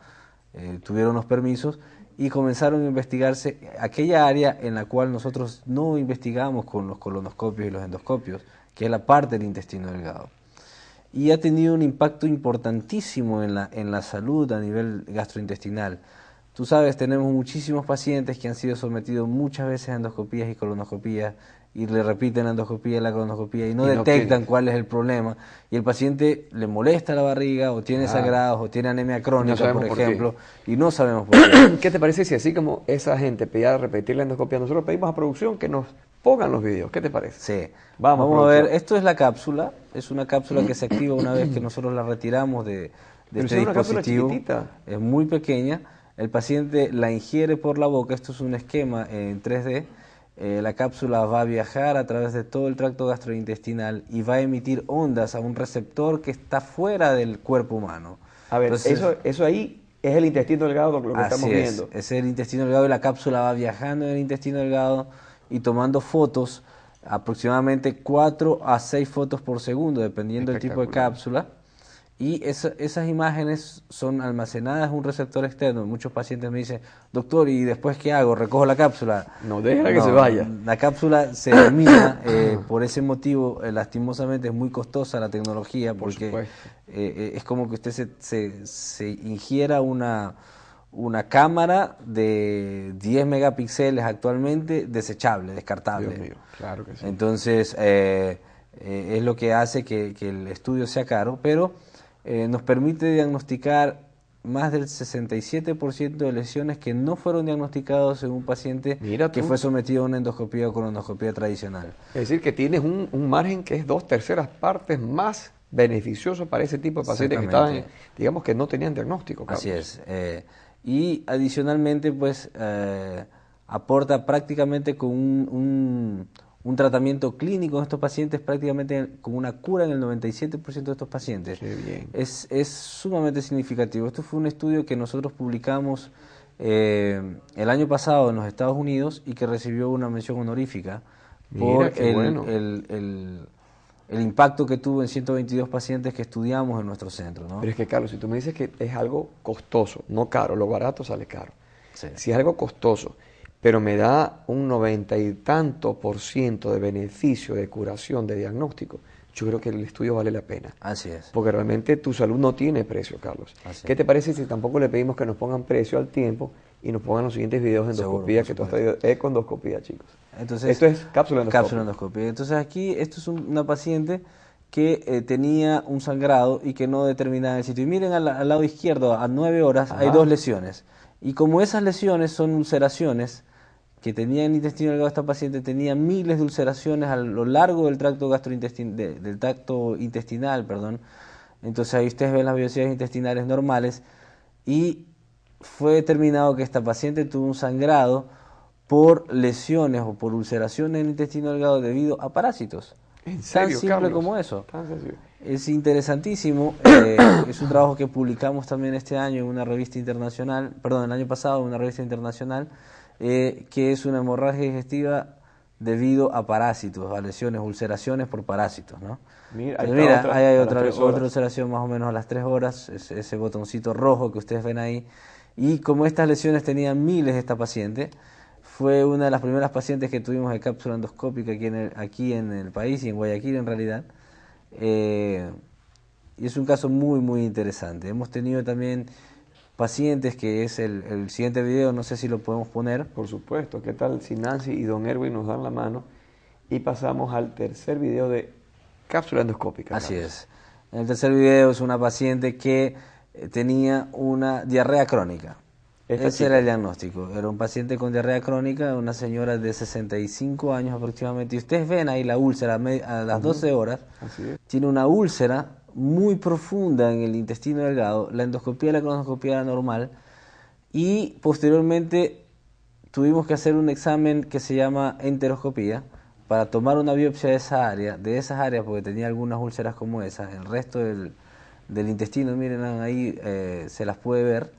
tuvieron los permisos y comenzaron a investigarse aquella área en la cual nosotros no investigamos con los colonoscopios y los endoscopios, que es la parte del intestino delgado. Y ha tenido un impacto importantísimo en la salud a nivel gastrointestinal. Tú sabes, tenemos muchísimos pacientes que han sido sometidos muchas veces a endoscopías y colonoscopías y le repiten la endoscopía y la colonoscopía y no detectan cuál es el problema y el paciente le molesta la barriga o tiene sangrados o tiene anemia crónica, por ejemplo, y no sabemos por qué. ¿Qué te parece si así como esa gente pedía repetir la endoscopía, nosotros pedimos a producción que nos pongan los videos? ¿Qué te parece? Sí. Vamos a ver, esto es la cápsula, es una cápsula que se activa una vez que nosotros la retiramos de este dispositivo. Es muy pequeña, el paciente la ingiere por la boca, esto es un esquema en 3D. La cápsula va a viajar a través de todo el tracto gastrointestinal y va a emitir ondas a un receptor que está fuera del cuerpo humano. A ver, entonces, eso ahí es el intestino delgado lo que estamos viendo. Es el intestino delgado y la cápsula va viajando en el intestino delgado y tomando fotos, aproximadamente 4 a 6 fotos por segundo, dependiendo del tipo de cápsula. Y esas imágenes son almacenadas en un receptor externo. Muchos pacientes me dicen, doctor, ¿y después qué hago? ¿Recojo la cápsula? No, deja que se vaya. La cápsula se elimina, por ese motivo, lastimosamente es muy costosa la tecnología, porque es como que usted se ingiera una cámara de 10 megapíxeles actualmente, desechable, descartable. Dios mío, claro que sí. Entonces, es lo que hace que el estudio sea caro, pero nos permite diagnosticar más del 67% de lesiones que no fueron diagnosticados en un paciente que fue sometido a una endoscopía o colonoscopía tradicional. Es decir, que tienes un margen que es 2/3 partes más beneficioso para ese tipo de pacientes que estaban, digamos, que no tenían diagnóstico. Carlos. Así es. Y adicionalmente, pues, aporta prácticamente con un tratamiento clínico en estos pacientes, prácticamente con una cura en el 97% de estos pacientes. Qué bien. Es sumamente significativo. Esto fue un estudio que nosotros publicamos el año pasado en los Estados Unidos y que recibió una mención honorífica por el impacto que tuvo en 122 pacientes que estudiamos en nuestro centro, ¿no? Pero es que, Carlos, si tú me dices que es algo costoso, no caro, lo barato sale caro. Sí. Si es algo costoso, pero me da un 90 y tanto % de beneficio, de curación, de diagnóstico, yo creo que el estudio vale la pena. Así es. Porque realmente tu salud no tiene precio, Carlos. ¿Qué te parece si tampoco le pedimos que nos pongan precio al tiempo y nos pongan los siguientes videos de endoscopía que tú has traído? Ecoendoscopía, chicos. Entonces, esto es cápsula endoscopia. Cápsula endoscopia. Entonces aquí, esto es una paciente que tenía un sangrado y que no determinaba el sitio. Y miren al lado izquierdo, a 9 horas, hay 2 lesiones. Y como esas lesiones son ulceraciones que tenía en el intestino delgado, esta paciente tenía miles de ulceraciones a lo largo del tracto intestinal, perdón. Entonces ahí ustedes ven las biopsias intestinales normales y fue determinado que esta paciente tuvo un sangrado por lesiones o por ulceraciones en el intestino delgado debido a parásitos. ¿En serio, tan simple Carlos? como eso. Tan sencillo. Es interesantísimo. Es un trabajo que publicamos también este año en una revista internacional, perdón, el año pasado en una revista internacional, que es una hemorragia digestiva debido a parásitos, a lesiones, ulceraciones por parásitos, ¿no? Mira, ahí hay otra ulceración más o menos a las 3 horas, ese botoncito rojo que ustedes ven ahí. Y como estas lesiones tenían miles de esta paciente, fue una de las primeras pacientes que tuvimos de cápsula endoscópica aquí en el país y en Guayaquil en realidad. Y es un caso muy, muy interesante. Hemos tenido también pacientes, que es el siguiente video, no sé si lo podemos poner. Por supuesto. ¿Qué tal si Nancy y Don Erwin nos dan la mano y pasamos al tercer video de cápsula endoscópica? Así es. En el tercer video es una paciente que tenía una diarrea crónica. Ese era el diagnóstico. Era un paciente con diarrea crónica, una señora de 65 años aproximadamente. Y ustedes ven ahí la úlcera a las 12 horas. Así es. Tiene una úlcera muy profunda en el intestino delgado. La endoscopía y la colonoscopía era normal. Y posteriormente tuvimos que hacer un examen que se llama enteroscopía, para tomar una biopsia de esas áreas, porque tenía algunas úlceras como esas, el resto del intestino, miren ahí, se las puede ver.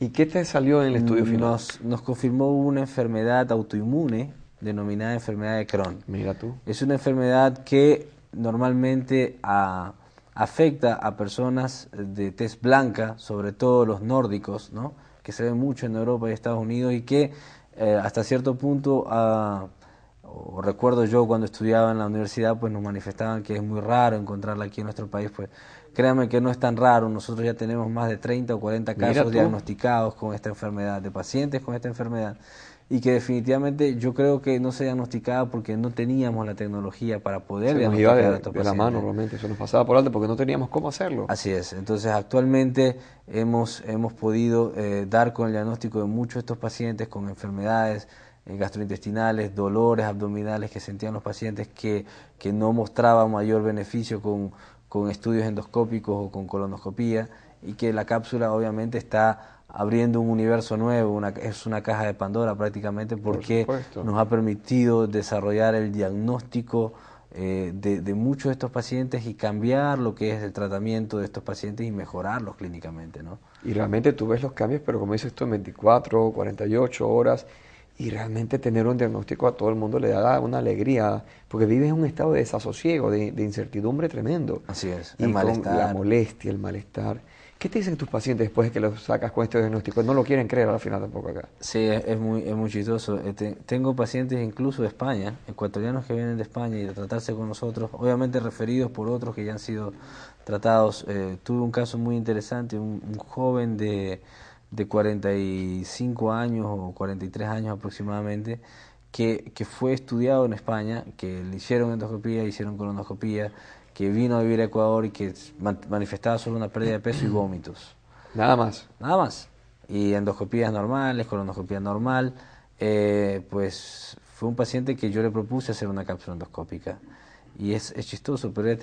¿Y qué te salió en el estudio final? Nos confirmó una enfermedad autoinmune denominada enfermedad de Crohn. Mira tú. Es una enfermedad que normalmente afecta a personas de tez blanca, sobre todo los nórdicos, ¿no? Que se ve mucho en Europa y Estados Unidos y que hasta cierto punto, o recuerdo yo cuando estudiaba en la universidad, pues nos manifestaban que es muy raro encontrarla aquí en nuestro país. Pues créanme que no es tan raro, nosotros ya tenemos más de 30 o 40 casos diagnosticados con esta enfermedad, de pacientes con esta enfermedad, y que definitivamente yo creo que no se diagnosticaba porque no teníamos la tecnología para poder diagnosticar a estos pacientes. La mano, realmente, eso nos pasaba por alto porque no teníamos cómo hacerlo. Así es, entonces actualmente hemos podido dar con el diagnóstico de muchos de estos pacientes con enfermedades gastrointestinales, dolores abdominales que sentían los pacientes que no mostraban mayor beneficio con estudios endoscópicos o con colonoscopía, y que la cápsula obviamente está abriendo un universo nuevo, es una caja de Pandora prácticamente, porque nos ha permitido desarrollar el diagnóstico de muchos de estos pacientes y cambiar lo que es el tratamiento de estos pacientes y mejorarlos clínicamente, ¿no? Y realmente tú ves los cambios, pero como dices tú, en 24, 48 horas, y realmente tener un diagnóstico a todo el mundo le da una alegría, porque vives en un estado de desasosiego, de incertidumbre tremendo. Así es, y el malestar. La molestia, el malestar. ¿Qué te dicen tus pacientes después de que los sacas con este diagnóstico? No lo quieren creer al final tampoco acá. Sí, es muy chistoso. Tengo pacientes incluso de España, ecuatorianos que vienen de España y de tratarse con nosotros, obviamente referidos por otros que ya han sido tratados. Tuve un caso muy interesante, un joven de 45 años o 43 años aproximadamente, que fue estudiado en España, que le hicieron endoscopía, hicieron colonoscopía, que vino a vivir a Ecuador y que manifestaba solo una pérdida de peso y vómitos. Nada más. Nada más. Y endoscopías normales, colonoscopía normal. Pues fue un paciente que yo le propuse hacer una cápsula endoscópica. Y es chistoso, pero él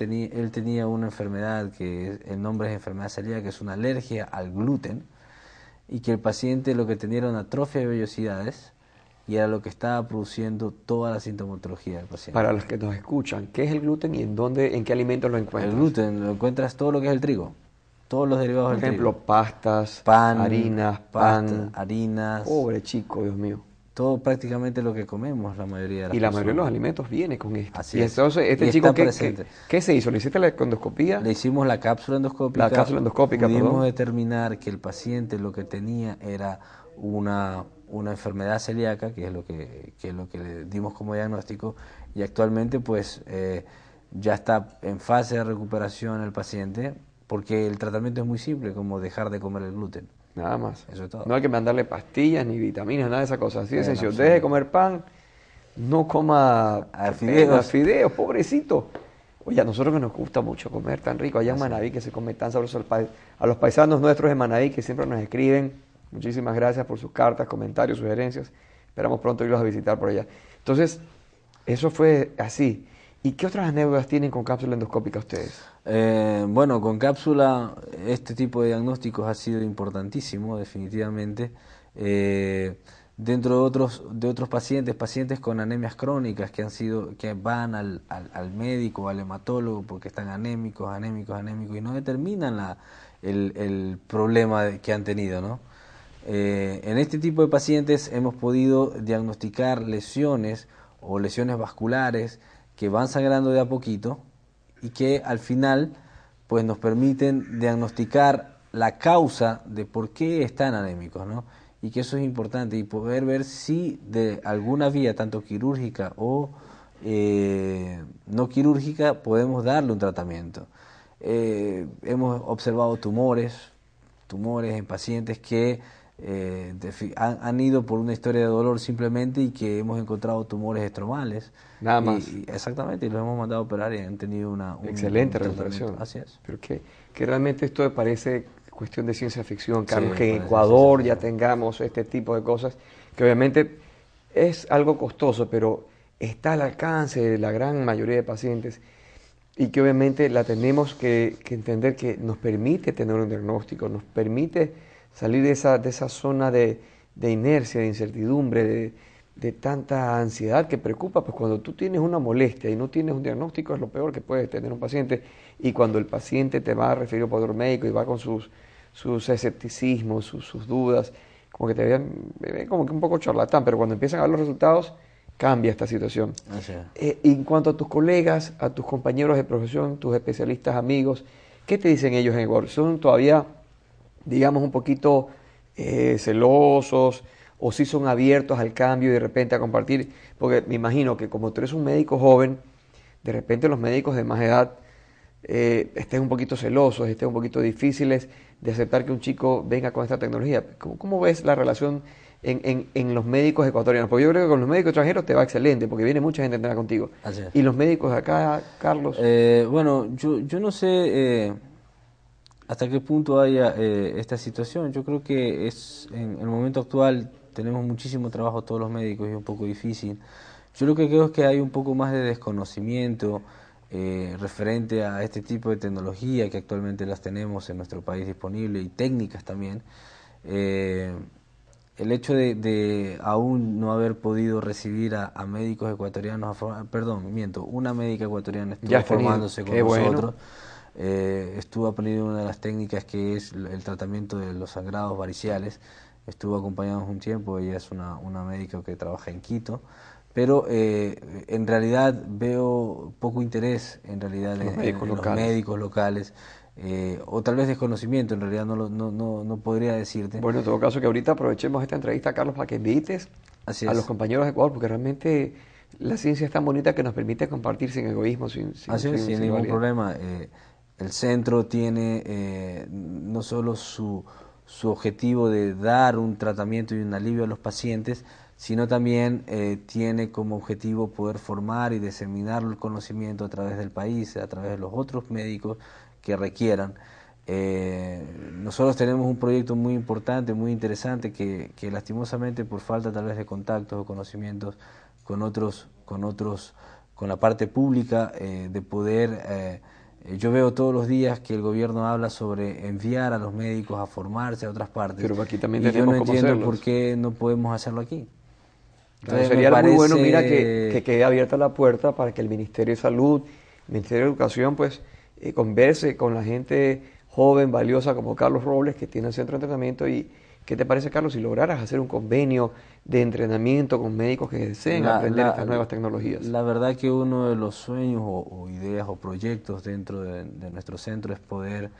tenía una enfermedad, que el nombre es enfermedad celíaca, que es una alergia al gluten, y que el paciente lo que tenía era una atrofia de vellosidades, y era lo que estaba produciendo toda la sintomatología del paciente. Para los que nos escuchan, ¿qué es el gluten y en qué alimentos lo encuentras? El gluten lo encuentras todo lo que es el trigo, todos los derivados del trigo. Por ejemplo, pastas, pan, harinas. Pobre chico, Dios mío. Todo prácticamente lo que comemos, la mayoría de las personas. La mayoría de los alimentos viene con esto. Así es. Entonces, este chico, ¿qué se hizo? ¿Le hiciste la endoscopía? Le hicimos la cápsula endoscópica. La cápsula endoscópica, pudimos determinar que el paciente lo que tenía era una enfermedad celíaca, que es lo que le dimos como diagnóstico, y actualmente pues ya está en fase de recuperación el paciente, porque el tratamiento es muy simple, como dejar de comer el gluten. Nada más. Eso es todo. No hay que mandarle pastillas ni vitaminas, nada de esas cosas. Así de sencillo. Deje de comer pan, no coma fideos, pobrecito. Oye, a nosotros que nos gusta mucho comer tan rico, allá en Manaví que se come tan sabroso, a los paisanos nuestros de Manaví que siempre nos escriben, muchísimas gracias por sus cartas, comentarios, sugerencias. Esperamos pronto irlos a visitar por allá. Entonces, eso fue así. ¿Y qué otras anécdotas tienen con cápsula endoscópica ustedes? Bueno, con cápsula este tipo de diagnósticos ha sido importantísimo, definitivamente. Dentro de otros pacientes con anemias crónicas que van al médico, al hematólogo porque están anémicos y no determinan el problema que han tenido, ¿no? En este tipo de pacientes hemos podido diagnosticar lesiones o lesiones vasculares que van sangrando de a poquito y que al final pues nos permiten diagnosticar la causa de por qué están anémicos, ¿no? Y que eso es importante, y poder ver si de alguna vía, tanto quirúrgica o no quirúrgica, podemos darle un tratamiento. Hemos observado tumores en pacientes que han ido por una historia de dolor simplemente, y que hemos encontrado tumores estromales. Nada más. Exactamente, y los hemos mandado a operar y han tenido una excelente recuperación. Así es. Pero que realmente esto me parece cuestión de ciencia ficción, Carlos, que en Ecuador ya tengamos este tipo de cosas, que obviamente es algo costoso, pero está al alcance de la gran mayoría de pacientes, y que obviamente la tenemos que entender, que nos permite tener un diagnóstico, nos permite salir de esa zona de inercia, de incertidumbre, de tanta ansiedad que preocupa? Pues cuando tú tienes una molestia y no tienes un diagnóstico es lo peor que puede tener un paciente, y cuando el paciente te va a referir por otro médico y va con sus escepticismos, sus dudas, como que te ven como que un poco charlatán, pero cuando empiezan a ver los resultados cambia esta situación. Y en cuanto a tus colegas, a tus compañeros de profesión, tus especialistas, amigos, ¿qué te dicen ellos en Ecuador? ¿Son todavía, digamos, un poquito celosos, o si son abiertos al cambio y de repente a compartir? Porque me imagino que como tú eres un médico joven, de repente los médicos de más edad estén un poquito celosos, estén un poquito difíciles de aceptar que un chico venga con esta tecnología. ¿Cómo ves la relación en los médicos ecuatorianos? Porque yo creo que con los médicos extranjeros te va excelente, porque viene mucha gente a entrenar contigo. Así es. ¿Y los médicos de acá, Carlos? Bueno, yo no sé hasta qué punto haya esta situación. Yo creo que en el momento actual tenemos muchísimo trabajo todos los médicos y es un poco difícil. Yo lo que creo es que hay un poco más de desconocimiento referente a este tipo de tecnología que actualmente las tenemos en nuestro país disponible, y técnicas también. El hecho de aún no haber podido recibir a médicos ecuatorianos, una médica ecuatoriana estuvo formándose con nosotros. Estuvo aprendiendo una de las técnicas que es el tratamiento de los sangrados variciales. Estuvo acompañándonos un tiempo. Ella es una médica que trabaja en Quito, pero en realidad veo poco interés en realidad en los médicos locales, o tal vez desconocimiento, en realidad no podría decirte. Bueno, en todo caso, que ahorita aprovechemos esta entrevista, Carlos, para que invites a los compañeros de Ecuador, porque realmente la ciencia es tan bonita que nos permite compartir sin egoísmo, sin ningún problema. El centro tiene no solo su objetivo de dar un tratamiento y un alivio a los pacientes, sino también tiene como objetivo poder formar y diseminar el conocimiento a través del país, a través de los otros médicos que requieran. Nosotros tenemos un proyecto muy importante, muy interesante, que lastimosamente por falta tal vez de contactos o conocimientos con la parte pública, de poder... yo veo todos los días que el gobierno habla sobre enviar a los médicos a formarse a otras partes. Pero aquí también y yo no entiendo hacerlos. por qué no podemos hacerlo aquí. Entonces sería muy bueno, mira, que quede abierta la puerta para que el Ministerio de Salud, el Ministerio de Educación, pues converse con la gente joven, valiosa como Carlos Robles, que tiene el centro de entrenamiento. ¿Y qué te parece, Carlos, si lograras hacer un convenio de entrenamiento con médicos que deseen aprender estas nuevas tecnologías? La verdad que uno de los sueños o ideas o proyectos dentro de nuestro centro es poder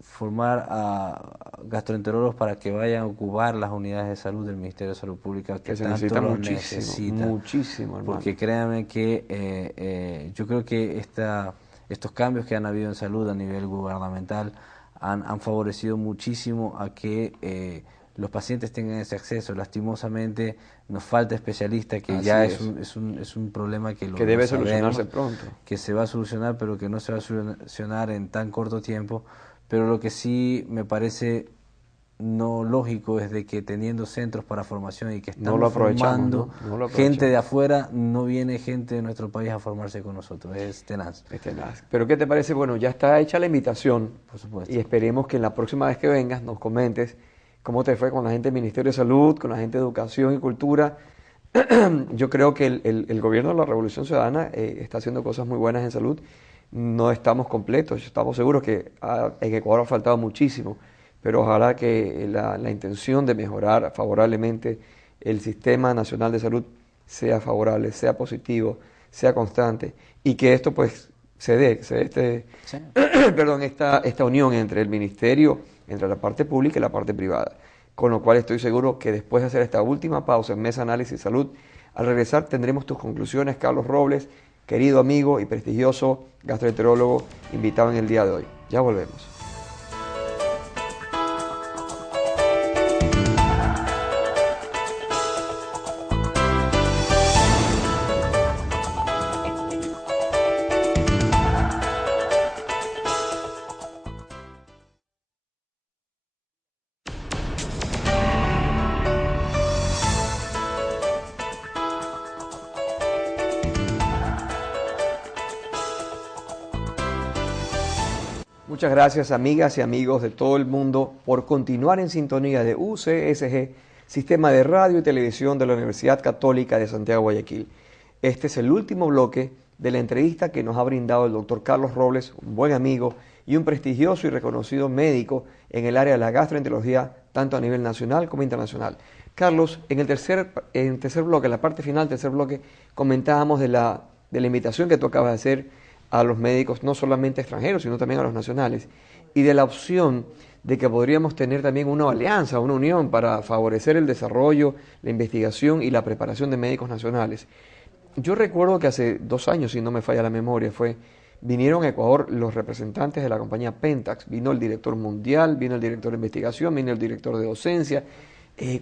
formar a gastroenterólogos para que vayan a ocupar las unidades de salud del Ministerio de Salud Pública, que se necesita muchísimo, hermano. Porque créanme que yo creo que estos cambios que han habido en salud a nivel gubernamental han favorecido muchísimo a que los pacientes tengan ese acceso. Lastimosamente nos falta especialista, que ya es un problema que debe solucionarse pronto, que se va a solucionar, pero que no se va a solucionar en tan corto tiempo. Pero lo que sí me parece no lógico es de que teniendo centros para formación y que estamos formando gente de afuera, no viene gente de nuestro país a formarse con nosotros. Es tenaz. Pero ¿qué te parece? Bueno, ya está hecha la invitación. Por supuesto. Y esperemos que en la próxima vez que vengas nos comentes cómo te fue con la gente del Ministerio de Salud, con la gente de Educación y Cultura. Yo creo que el gobierno de la Revolución Ciudadana está haciendo cosas muy buenas en salud. No estamos completos, estamos seguros que en Ecuador ha faltado muchísimo, pero ojalá que la intención de mejorar favorablemente el Sistema Nacional de Salud sea favorable, sea positivo, sea constante, y que esto pues se dé esta unión entre el Ministerio, entre la parte pública y la parte privada. Con lo cual estoy seguro que después de hacer esta última pausa en Mesa Análisis Salud, al regresar tendremos tus conclusiones, Carlos Robles, querido amigo y prestigioso gastroenterólogo invitado en el día de hoy. Ya volvemos. Muchas gracias, amigas y amigos de todo el mundo, por continuar en sintonía de UCSG Sistema de Radio y Televisión de la Universidad Católica de Santiago, Guayaquil. Este es el último bloque de la entrevista que nos ha brindado el doctor Carlos Robles, un buen amigo y un prestigioso y reconocido médico en el área de la gastroenterología, tanto a nivel nacional como internacional. Carlos, en el tercer bloque, en la parte final del tercer bloque, comentábamos de la invitación que tú acabas de hacer a los médicos, no solamente extranjeros, sino también a los nacionales, y de la opción de que podríamos tener también una alianza, una unión para favorecer el desarrollo, la investigación y la preparación de médicos nacionales. Yo recuerdo que hace 2 años, si no me falla la memoria, vinieron a Ecuador los representantes de la compañía Pentax, vino el director mundial, vino el director de investigación, vino el director de docencia.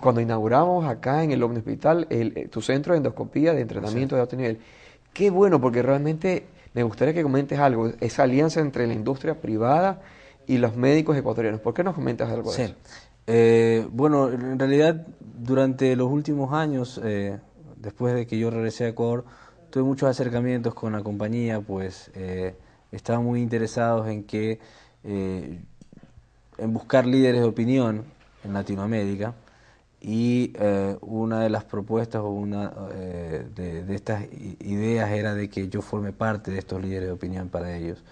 Cuando inauguramos acá en el Omni Hospital tu centro de endoscopía de entrenamiento de alto nivel, qué bueno, porque realmente me gustaría que comentes algo, esa alianza entre la industria privada y los médicos ecuatorianos. ¿Por qué nos comentas algo de eso? Bueno, en realidad durante los últimos años, después de que yo regresé a Ecuador, tuve muchos acercamientos con la compañía, pues estaban muy interesados en buscar líderes de opinión en Latinoamérica, y una de las propuestas o una de estas ideas era de que yo forme parte de estos líderes de opinión para ellos.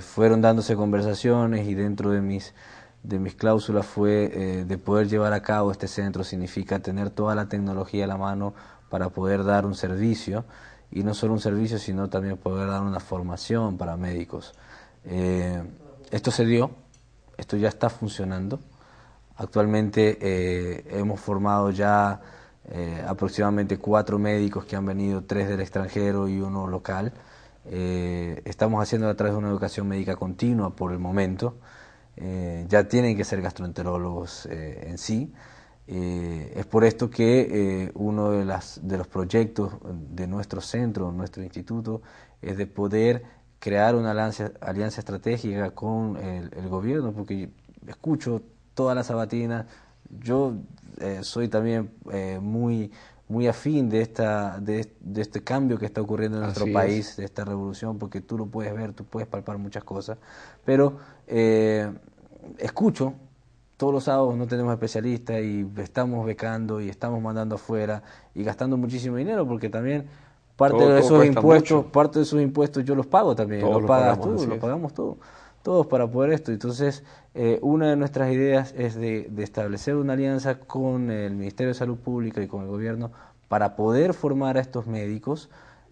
Fueron dándose conversaciones, y dentro de mis cláusulas fue de poder llevar a cabo este centro. Significa tener toda la tecnología a la mano para poder dar un servicio, y no solo un servicio, sino también poder dar una formación para médicos. Esto se dio, esto ya está funcionando. Actualmente hemos formado ya aproximadamente 4 médicos que han venido, 3 del extranjero y 1 local. Estamos haciendo a través de una educación médica continua por el momento. Ya tienen que ser gastroenterólogos en sí. Es por esto que uno de los proyectos de nuestro centro, nuestro instituto, es de poder crear una alianza estratégica con el gobierno, porque escucho todas las sabatinas. Yo soy también muy afín de este cambio que está ocurriendo en nuestro país, de esta revolución, porque tú lo puedes ver, tú puedes palpar muchas cosas, pero escucho. Todos los sábados no tenemos especialistas y estamos becando y estamos mandando afuera y gastando muchísimo dinero, porque también parte de esos impuestos yo los pago también, los pagas tú, los pagamos todos para poder esto. Entonces, una de nuestras ideas es de establecer una alianza con el Ministerio de Salud Pública y con el gobierno para poder formar a estos médicos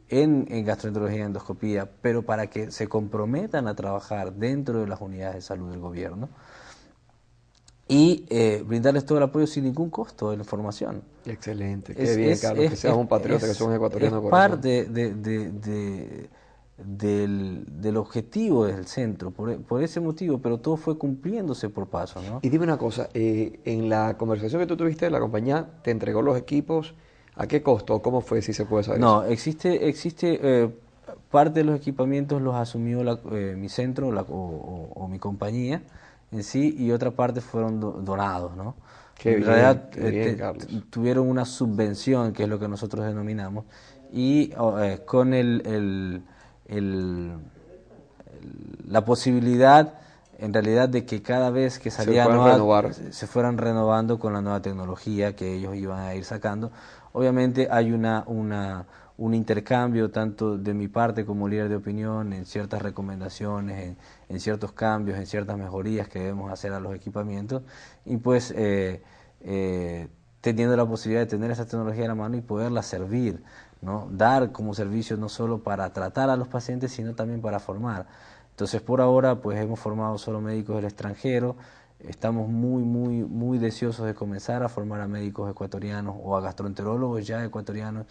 en gastroenterología y endoscopía, pero para que se comprometan a trabajar dentro de las unidades de salud del gobierno, y brindarles todo el apoyo sin ningún costo de la formación. Excelente, qué bien, Carlos, que seas un patriota, que seas un ecuatoriano de corazón. Parte del objetivo del centro, por ese motivo, pero todo fue cumpliéndose por pasos, ¿no? Y dime una cosa, en la conversación que tú tuviste, la compañía te entregó los equipos, ¿a qué costo? ¿Cómo fue, si se puede saber? No, existe parte de los equipamientos los asumió mi centro o mi compañía en sí, y otra parte fueron donados, ¿no? En realidad tuvieron una subvención, que es lo que nosotros denominamos, y con la posibilidad en realidad de que cada vez que salía se fueran renovando con la nueva tecnología que ellos iban a ir sacando. Obviamente hay un intercambio tanto de mi parte como líder de opinión en ciertas recomendaciones, en ciertos cambios, en ciertas mejorías que debemos hacer a los equipamientos, y pues teniendo la posibilidad de tener esa tecnología en la mano y poderla servir, ¿no? Dar como servicio no solo para tratar a los pacientes, sino también para formar. Entonces, por ahora, pues hemos formado solo médicos del extranjero. Estamos muy deseosos de comenzar a formar a médicos ecuatorianos o a gastroenterólogos ya ecuatorianos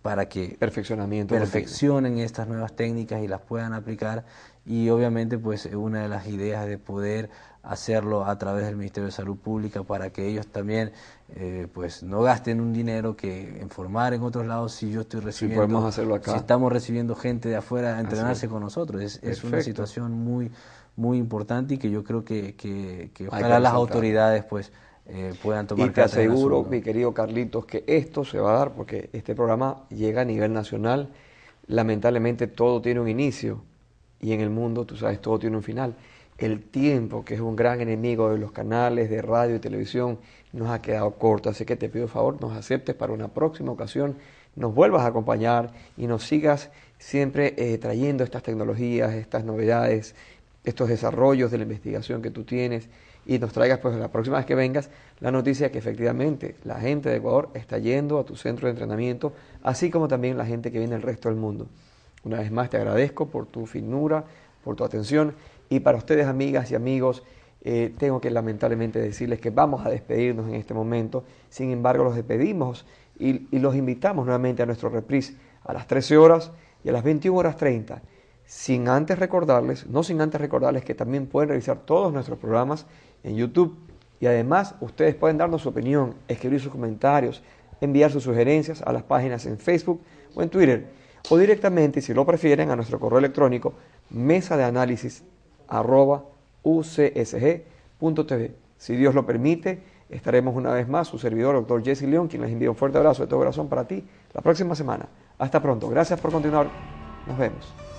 para que perfeccionen estas nuevas técnicas y las puedan aplicar. Y obviamente, pues una de las ideas de poder hacerlo a través del Ministerio de Salud Pública, para que ellos también pues no gasten un dinero que en formar en otros lados. Si yo estoy recibiendo, podemos hacerlo acá. Si estamos recibiendo gente de afuera a entrenarse con nosotros, es una situación muy importante, y que yo creo que ojalá las autoridades pues puedan tomar cartas. Y te aseguro, mi querido Carlitos, que esto se va a dar porque este programa llega a nivel nacional. Lamentablemente todo tiene un inicio, y en el mundo, tú sabes, todo tiene un final. el tiempo, que es un gran enemigo de los canales de radio y televisión, nos ha quedado corto. Así que te pido favor, nos aceptes para una próxima ocasión, nos vuelvas a acompañar y nos sigas siempre trayendo estas tecnologías, estas novedades, estos desarrollos de la investigación que tú tienes, y nos traigas pues la próxima vez que vengas la noticia que efectivamente la gente de Ecuador está yendo a tu centro de entrenamiento, así como también la gente que viene del resto del mundo. Una vez más te agradezco por tu finura, por tu atención, y para ustedes, amigas y amigos, tengo que lamentablemente decirles que vamos a despedirnos en este momento. Sin embargo, los despedimos y los invitamos nuevamente a nuestro reprise a las 13 horas y a las 21:30, no sin antes recordarles que también pueden revisar todos nuestros programas en YouTube, y además ustedes pueden darnos su opinión, escribir sus comentarios, enviar sus sugerencias a las páginas en Facebook o en Twitter, o directamente, si lo prefieren, a nuestro correo electrónico mesadeanálisis@ucsg.tv. Si Dios lo permite, estaremos una vez más, su servidor, doctor Jesse León, quien les envía un fuerte abrazo de todo corazón para ti la próxima semana. Hasta pronto. Gracias por continuar. Nos vemos.